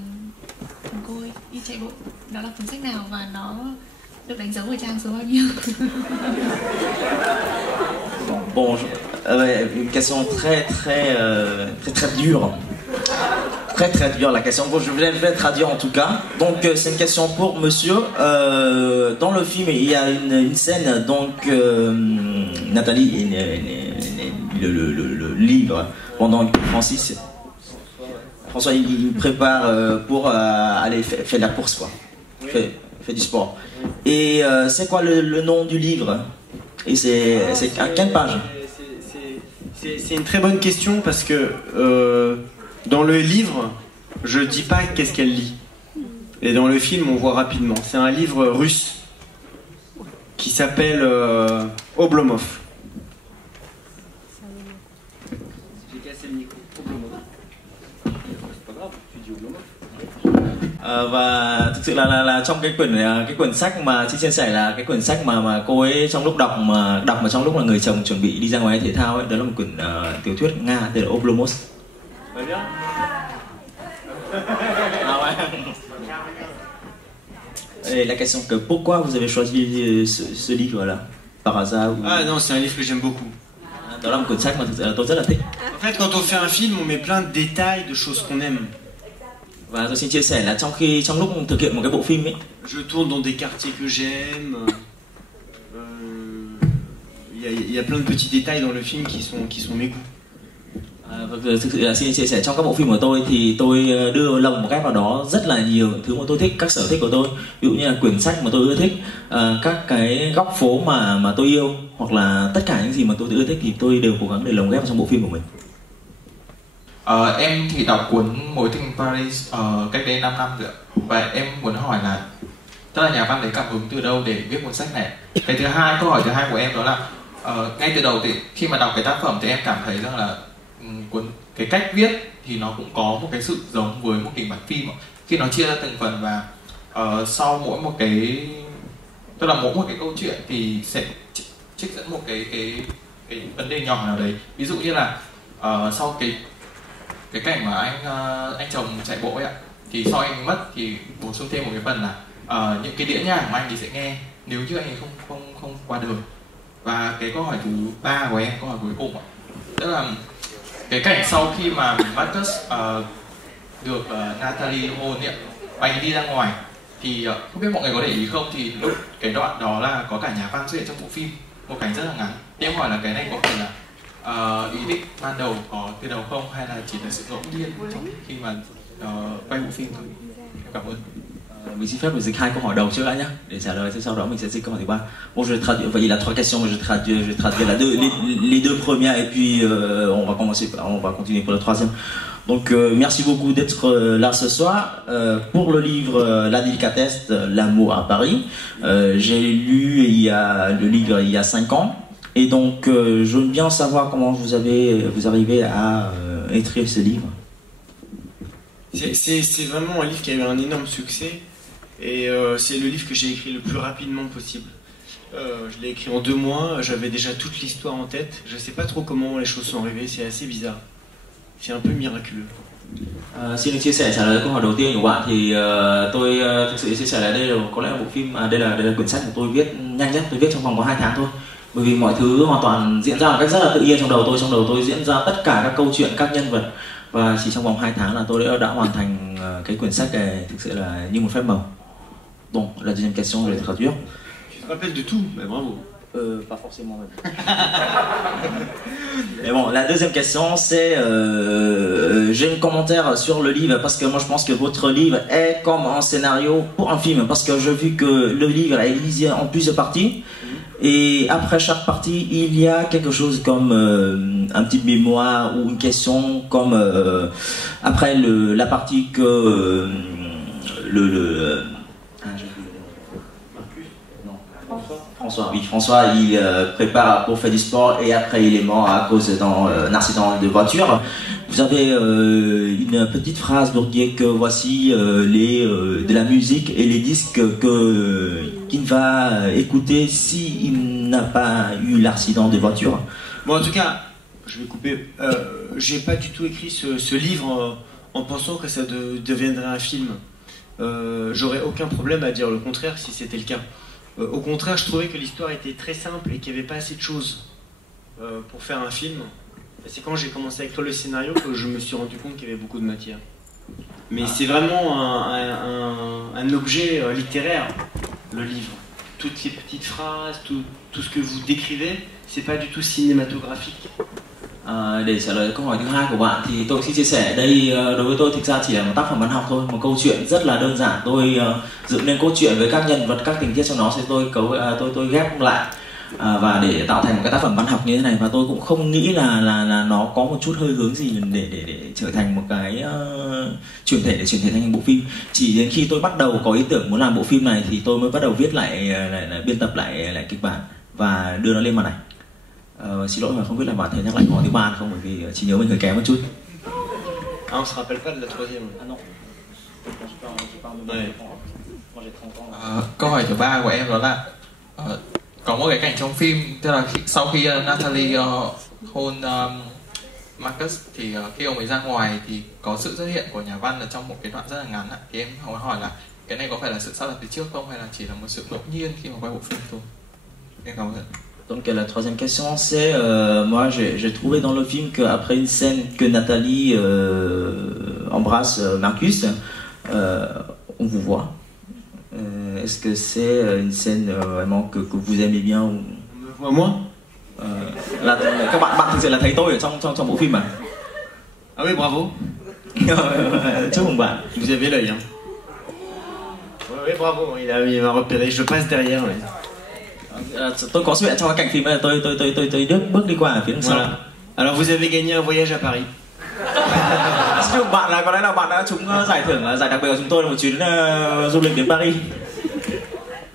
cô ấy đi chạy bộ, đó là cuốn sách nào và nó được đánh dấu ở trang số bao nhiêu? Bon, une question très dure. Très dure la question. Bon, je vais traduire en tout cas. Donc c'est une question pour monsieur. Dans le film, il y a une scène, donc Nathalie le livre pendant que François il prépare pour aller faire la course, quoi. Fait du sport. Et c'est quoi le nom du livre? Et c'est à quelle page? C'est une très bonne question parce que dans le livre, je dis pas qu'est-ce qu'elle lit. Et dans le film, on voit rapidement. C'est un livre russe qui s'appelle Oblomov. J'ai cassé le micro. Oblomov. C'est pas grave, tu dis Oblomov. Và thực sự là trong cái quyển sách mà chị chia sẻ là cái quyển sách mà cô ấy trong lúc đọc mà trong lúc là người chồng chuẩn bị đi ra ngoài thể thao ấy, đó là một quyển tiểu thuyết Nga tên là Oblomov. Et la question que pourquoi vous avez choisi ce livre-là par hasard ou... Ah non, c'est un livre que j'aime beaucoup. Đó là một quyển sách mà thực sự là tôi rất là thích. En fait, quand on fait un film, on met plein de détails, de choses qu'on aime. Và tôi xin chia sẻ là trong lúc thực hiện một cái bộ phim ấy, je tourne dans des quartiers que j'aime. Il y a plein de petits détails dans le film qui sont mes goûts. Thực sự là xin chia sẻ trong các bộ phim của tôi thì tôi đưa lồng một cái vào đó rất là nhiều thứ mà tôi thích, các sở thích của tôi, ví dụ như là quyển sách mà tôi ưa thích, các cái góc phố mà tôi yêu, hoặc là tất cả những gì mà tôi ưa thích thì tôi đều cố gắng để lồng ghép vào trong bộ phim của mình. Em thì đọc cuốn Mối tình Paris cách đây 5 năm rồi ạ. Và em muốn hỏi là tức là nhà văn lấy cảm hứng từ đâu để viết cuốn sách này. Cái thứ hai, câu hỏi thứ hai của em đó là ngay từ đầu thì khi mà đọc cái tác phẩm thì em cảm thấy rằng là cái cách viết thì nó cũng có một cái sự giống với một kịch bản phim khi nó chia ra từng phần, và sau mỗi một cái, tức là mỗi một cái câu chuyện thì sẽ trích dẫn một cái vấn đề nhỏ nào đấy. Ví dụ như là sau cái cảnh mà anh chồng chạy bộ ấy ạ, thì sau anh mất thì bổ sung thêm một cái phần là những cái đĩa nhạc của anh thì sẽ nghe nếu như anh ấy không qua đời. Và cái câu hỏi thứ ba của em, câu hỏi cuối cùng ạ, tức là cái cảnh sau khi mà Marcus được Natalie hôn ấy, anh ấy đi ra ngoài thì không biết mọi người có để ý không, thì lúc cái đoạn đó là có cả nhà văn xuất hiện trong bộ phim, một cảnh rất là ngắn. Thì em hỏi là cái này có phải là ý định ban đầu có từ đầu không, hay là chỉ là sự ngẫu nhiên trong khi mà quay bộ phim thôi? Cảm ơn. Mình xin phép được dịch hai câu hỏi đầu trước đã nhé, để trả lời, sau đó mình sẽ dịch câu hỏi thứ ba. Bon, je traduis, il y a 3 questions, mais je traduis les deux premières et puis on va continuer pour la troisième. Donc merci beaucoup d'être là ce soir. Pour le livre La délicatesse, l'amour à Paris, j'ai lu le livre il y a 5 ans. Et donc, je veux bien savoir comment vous arrivez à écrire ce livre. C'est vraiment un livre qui a eu un énorme succès. Et c'est le livre que j'ai écrit le plus rapidement possible. Je l'ai écrit en 2 mois, j'avais déjà toute l'histoire en tête. Je ne sais pas trop comment les choses sont arrivées, c'est assez bizarre. C'est un peu miraculeux. Xin được chia sẻ trả lời câu hỏi đầu tiên của bạn thì tôi thực sự chia sẻ là đây là có lẽ là bộ phim, đây là quyển sách của tôi viết nhanh nhất, tôi viết trong vòng có 2 tháng thôi. Bởi vì mọi thứ hoàn toàn diễn ra một cách rất là tự nhiên trong đầu tôi diễn ra tất cả các câu chuyện, các nhân vật Và chỉ trong vòng 2 tháng là tôi đã hoàn thành cái quyển sách này, thực sự là như một phép màu. Bon, la deuxième question, je vais traduire. Je me rappelle de tout, mais bravo. Pas forcément. Mais bon, la deuxième question, c'est j'ai un commentaire sur le livre parce que moi je pense que votre livre est comme un scénario pour un film parce que j'ai vu que le livre est divisé en plusieurs parties et après chaque partie il y a quelque chose comme un petit mémoire ou une question comme après la partie que François, il prépare pour faire du sport et après il est mort à cause d'un accident de voiture. Vous avez une petite phrase pour dire que voici de la musique et les disques qu'il va écouter s'il n'a pas eu l'accident de voiture. Bon, en tout cas, je vais couper. J'ai pas du tout écrit ce livre en pensant que ça deviendrait un film. J'aurais aucun problème à dire le contraire si c'était le cas. Au contraire, je trouvais que l'histoire était très simple et qu'il n'y avait pas assez de choses pour faire un film. C'est quand j'ai commencé à écrire le scénario que je me suis rendu compte qu'il y avait beaucoup de matière. Mais c'est vraiment un objet littéraire, le livre. Toutes ces petites phrases, tout ce que vous décrivez, c'est pas du tout cinématographique. Để trả lời câu hỏi thứ hai của bạn thì tôi xin chia sẻ đây, đối với tôi thực ra chỉ là một tác phẩm văn học thôi, một câu chuyện rất là đơn giản. Tôi dựng nên câu chuyện với các nhân vật, các tình tiết trong nó sẽ tôi ghép lại và để tạo thành một cái tác phẩm văn học như thế này. Và tôi cũng không nghĩ là nó có một chút hơi hướng gì để trở thành một cái chuyển thể thành bộ phim. Chỉ đến khi tôi bắt đầu có ý tưởng muốn làm bộ phim này thì tôi mới bắt đầu viết lại biên tập lại kịch bản và đưa nó lên màn ảnh. Xin lỗi mà không biết là bạn thể nhắc lại câu hỏi thứ ba không, bởi vì chỉ nhớ mình hơi kém một chút. On se rappelle pas de la troisième. Câu hỏi thứ ba của em đó là có một cái cảnh trong phim, tức là sau khi Natalie hôn Marcus thì khi ông ấy ra ngoài thì có sự xuất hiện của nhà văn ở trong một cái đoạn rất là ngắn. Thì em hỏi là cái này có phải là sự sắp đặt từ trước không hay là chỉ là một sự ngẫu nhiên khi mà quay bộ phim thôi? Em cảm ơn. Donc la troisième question c'est, moi j'ai trouvé dans le film qu'après une scène que Nathalie embrasse Marcus, on vous voit. Est-ce que c'est une scène vraiment que vous aimez bien ou... On me voit moi? Là các bạn thực sự là thấy tôi ở trong bộ phim à? Ah oui, bravo. Chúc mừng bạn. Vous avez l'œil, hein? Oui, bravo, il m'a repéré, je passe derrière. Ouais. Tôi có xuất hiện trong cái cảnh phim này, tôi bước đi qua ở phía sau. Alors vous avez gagné un voyage à Paris. Chúc bạn là có lẽ là bạn đã trúng giải thưởng, giải đặc biệt của chúng tôi là một chuyến du lịch đến Paris.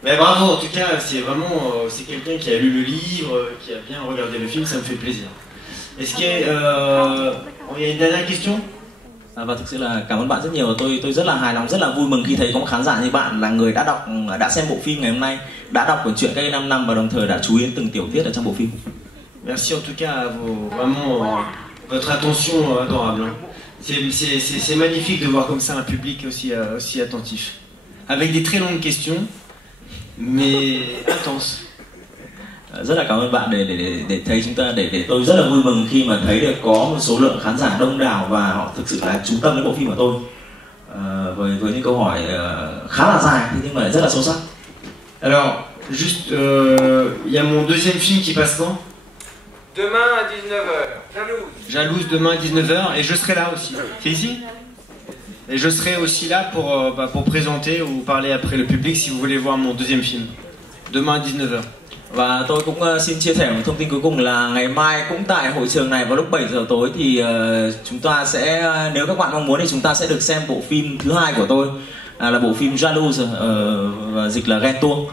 Mais bravo, en tout cas, c'est vraiment c'est quelqu'un qui a lu le livre, qui a bien regardé le film, ça me fait plaisir. Est-ce qu'il y a une dernière question? Và thực sự là cảm ơn bạn rất nhiều. Tôi rất là hài lòng, rất là vui mừng khi thấy có một khán giả như bạn là người đã xem bộ phim ngày hôm nay, đã đọc cuốn truyện Cách đây 5 năm và đồng thời đã chú ý đến từng tiểu tiết ở trong bộ phim. Merci en tout cas à vraiment votre attention adorable. C'est magnifique de voir comme ça un public aussi attentif, avec des très longues questions, mais intenses. Rất là cảm ơn bạn để thấy chúng ta, để tôi rất là vui mừng khi mà thấy được có một số lượng khán giả đông đảo và họ thực sự là chú tâm đến bộ phim của tôi với những câu hỏi khá là dài nhưng mà rất là sâu sắc. Alors, juste, y a mon deuxième film qui passe quand? Demain à 19h, Jalouse. Jalouse demain à 19h et je serai là aussi. C'est ici? Et je serai aussi là pour présenter ou parler après le public si vous voulez voir mon deuxième film. Demain à 19h. Và tôi cũng xin chia sẻ một thông tin cuối cùng là ngày mai cũng tại hội trường này vào lúc 7 giờ tối thì chúng ta sẽ, nếu các bạn mong muốn thì chúng ta sẽ được xem bộ phim thứ hai của tôi, là bộ phim Jalouse, và dịch là Ghen Tuông.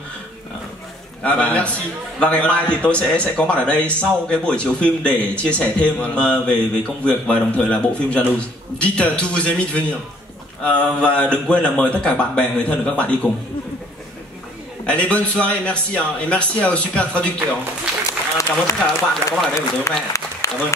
Và ngày mai thì tôi sẽ có mặt ở đây sau cái buổi chiếu phim để chia sẻ thêm về công việc và đồng thời là bộ phim Jalouse. Dites à tous vos amis de venir. Và đừng quên là mời tất cả bạn bè, người thân của các bạn đi cùng. Allez, bonne soirée, merci, hein, et merci au super traducteur. Cảm ơn tất cả các bạn đã có mặt ở đây buổi tối hôm nay. Cảm ơn.